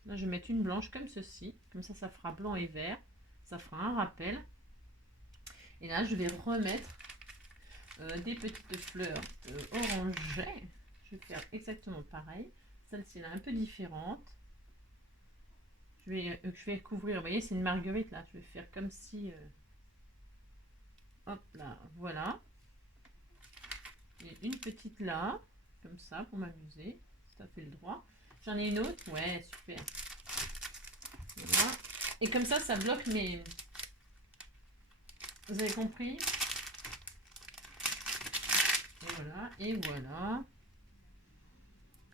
Là, je vais mettre une blanche comme ceci. Comme ça fera blanc et vert. Ça fera un rappel. Et là, je vais remettre des petites fleurs orangées. Je vais faire exactement pareil. Celle-ci est un peu différente. Je vais couvrir. Vous voyez, c'est une marguerite là. Je vais faire comme si... hop là, voilà. Et une petite là. Comme ça, pour m'amuser. Ça fait le droit. J'en ai une autre. Ouais, super. Voilà. Et comme ça bloque mes... Vous avez compris? Voilà, et voilà.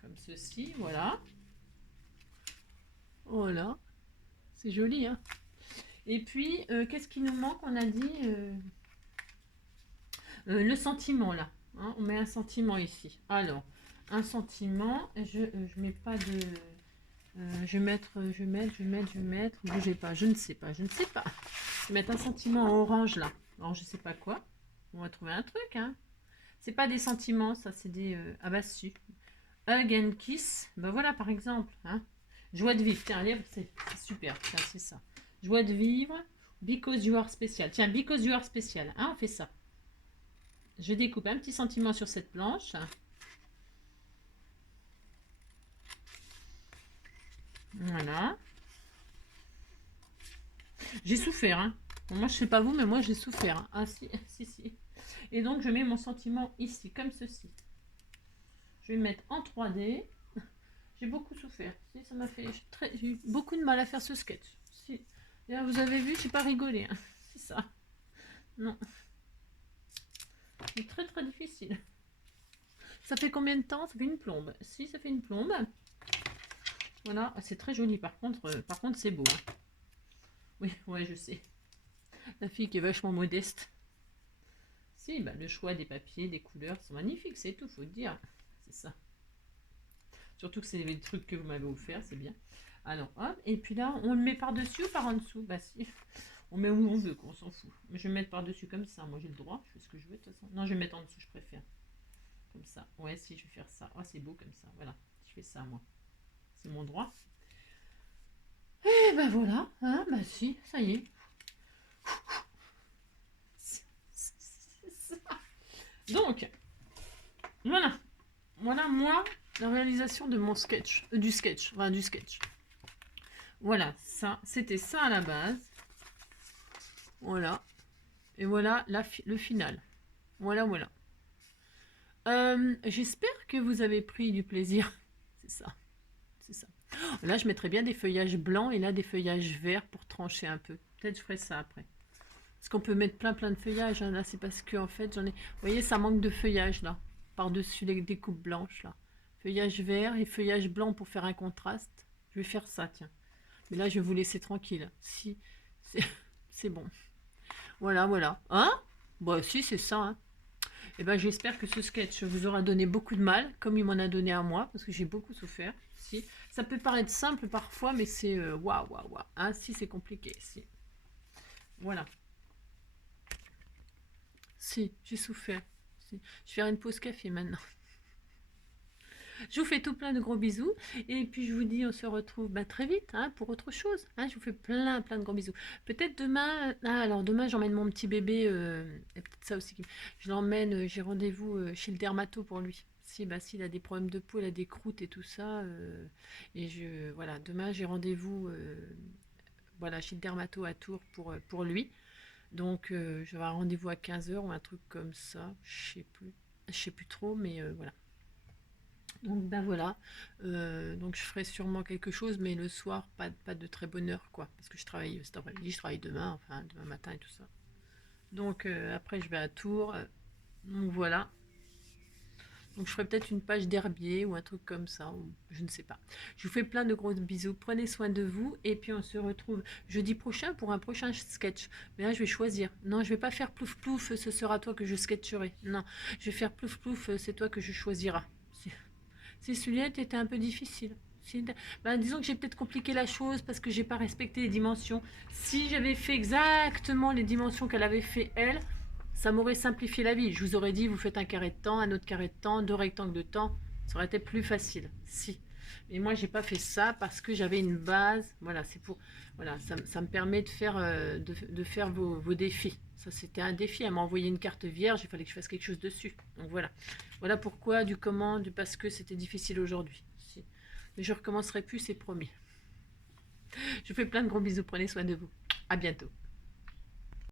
Comme ceci, voilà. Voilà. C'est joli, hein. Et puis, qu'est-ce qui nous manque? On a dit le sentiment, là. Hein, on met un sentiment ici. Alors, un sentiment, je mets pas de... je vais mettre, bougez pas, je ne sais pas. Je vais mettre un sentiment orange, là. Alors, je sais pas quoi. On va trouver un truc, hein. C'est pas des sentiments, ça, c'est des... ah bah si. Hug and kiss. Ben voilà, par exemple. Hein. Joie de vivre. Tiens, allez, c'est super. Tiens, c'est ça. Joie de vivre. Because you are special. Tiens, because you are special. Hein, on fait ça. Je découpe un petit sentiment sur cette planche. Voilà. J'ai souffert. Hein. Bon, moi, je sais pas vous, mais moi, j'ai souffert. Hein. Ah, si, si. Et donc, je mets mon sentiment ici, comme ceci. Je vais le mettre en 3D. J'ai beaucoup souffert. Si, ça m'a fait... J'ai eu beaucoup de mal à faire ce sketch. Si. Là, vous avez vu, j'ai pas rigolé. Hein. C'est ça. Non. C'est très difficile. Ça fait combien de temps? Ça fait une plombe. Si, ça fait une plombe. Voilà. C'est très joli. Par contre c'est beau. Hein. Oui, ouais, je sais. La fille qui est vachement modeste. Si, bah, le choix des papiers, des couleurs sont magnifiques. C'est tout, faut le dire. C'est ça. Surtout que c'est les trucs que vous m'avez offert, c'est bien. Alors, hop, et puis là, on le met par-dessus ou par en dessous? Bah si, on met où on veut, quoi, on s'en fout. Mais je vais mettre par-dessus comme ça, moi j'ai le droit, je fais ce que je veux de toute façon. Non, je vais mettre en dessous, je préfère. Comme ça, ouais, si, je vais faire ça. Oh, c'est beau comme ça, voilà, je fais ça, moi. C'est mon droit. Et ben voilà, hein, bah si, ça y est. Donc, voilà. Voilà, moi, la réalisation de mon sketch, du sketch. Voilà, ça, c'était ça à la base. Voilà. Et voilà le final. Voilà. J'espère que vous avez pris du plaisir. C'est ça. Là, je mettrais bien des feuillages blancs et là, des feuillages verts pour trancher un peu. Peut-être je ferai ça après. Parce qu'on peut mettre plein de feuillages. Hein. Là, c'est parce que, en fait, j'en ai... Vous voyez, ça manque de feuillage, là. Par-dessus les découpes blanches, là. Feuillage vert et feuillage blanc pour faire un contraste. Je vais faire ça, tiens. Mais là, je vais vous laisser tranquille. Si, c'est bon. Voilà. Hein? Bah, si, c'est ça, hein. Et ben, j'espère que ce sketch vous aura donné beaucoup de mal, comme il m'en a donné à moi, parce que j'ai beaucoup souffert. Si. Ça peut paraître simple parfois, mais c'est waouh. Hein, si, c'est compliqué. Si. Voilà. Si, j'ai souffert. Si. Je vais faire une pause café maintenant. Je vous fais tout plein de gros bisous. Et puis je vous dis, on se retrouve très vite hein, pour autre chose. Hein, je vous fais plein de gros bisous. Peut-être demain... Ah, alors demain, j'emmène mon petit bébé. Et peut-être ça aussi. Je l'emmène, j'ai rendez-vous chez le dermato pour lui. S'il a des problèmes de peau, il a des croûtes et tout ça. Voilà, demain, j'ai rendez-vous voilà, chez le dermato à Tours pour lui. Donc, j'aurai un rendez-vous à 15 h ou un truc comme ça. Je sais plus trop, mais voilà. Donc voilà, donc je ferai sûrement quelque chose, mais le soir, pas de très bonne heure, quoi, parce que je travaille cet après-midi, je travaille demain, enfin demain matin et tout ça. Donc après je vais à Tours, donc voilà. Donc je ferai peut-être une page d'herbier ou un truc comme ça, ou je ne sais pas. Je vous fais plein de gros bisous, prenez soin de vous, et puis on se retrouve jeudi prochain pour un prochain sketch. Mais là je vais choisir. Non, je vais pas faire plouf plouf, ce sera toi que je sketcherai. Non, je vais faire plouf plouf, c'est toi que je choisiras. Si celui-là était un peu difficile. Disons que j'ai peut-être compliqué la chose parce que j'ai pas respecté les dimensions. Si j'avais fait exactement les dimensions qu'elle avait fait elle, ça m'aurait simplifié la vie. Je vous aurais dit, vous faites un carré de temps, un autre carré de temps, 2 rectangles de temps. Ça aurait été plus facile. Si. Mais moi, j'ai pas fait ça parce que j'avais une base. Voilà, c'est pour. Voilà, ça me permet de faire vos défis. Ça, c'était un défi. Elle m'a envoyé une carte vierge. Il fallait que je fasse quelque chose dessus. Donc voilà. Voilà pourquoi, du comment, du parce que c'était difficile aujourd'hui. Si. Mais je recommencerai plus, c'est promis. Je vous fais plein de gros bisous. Prenez soin de vous. À bientôt.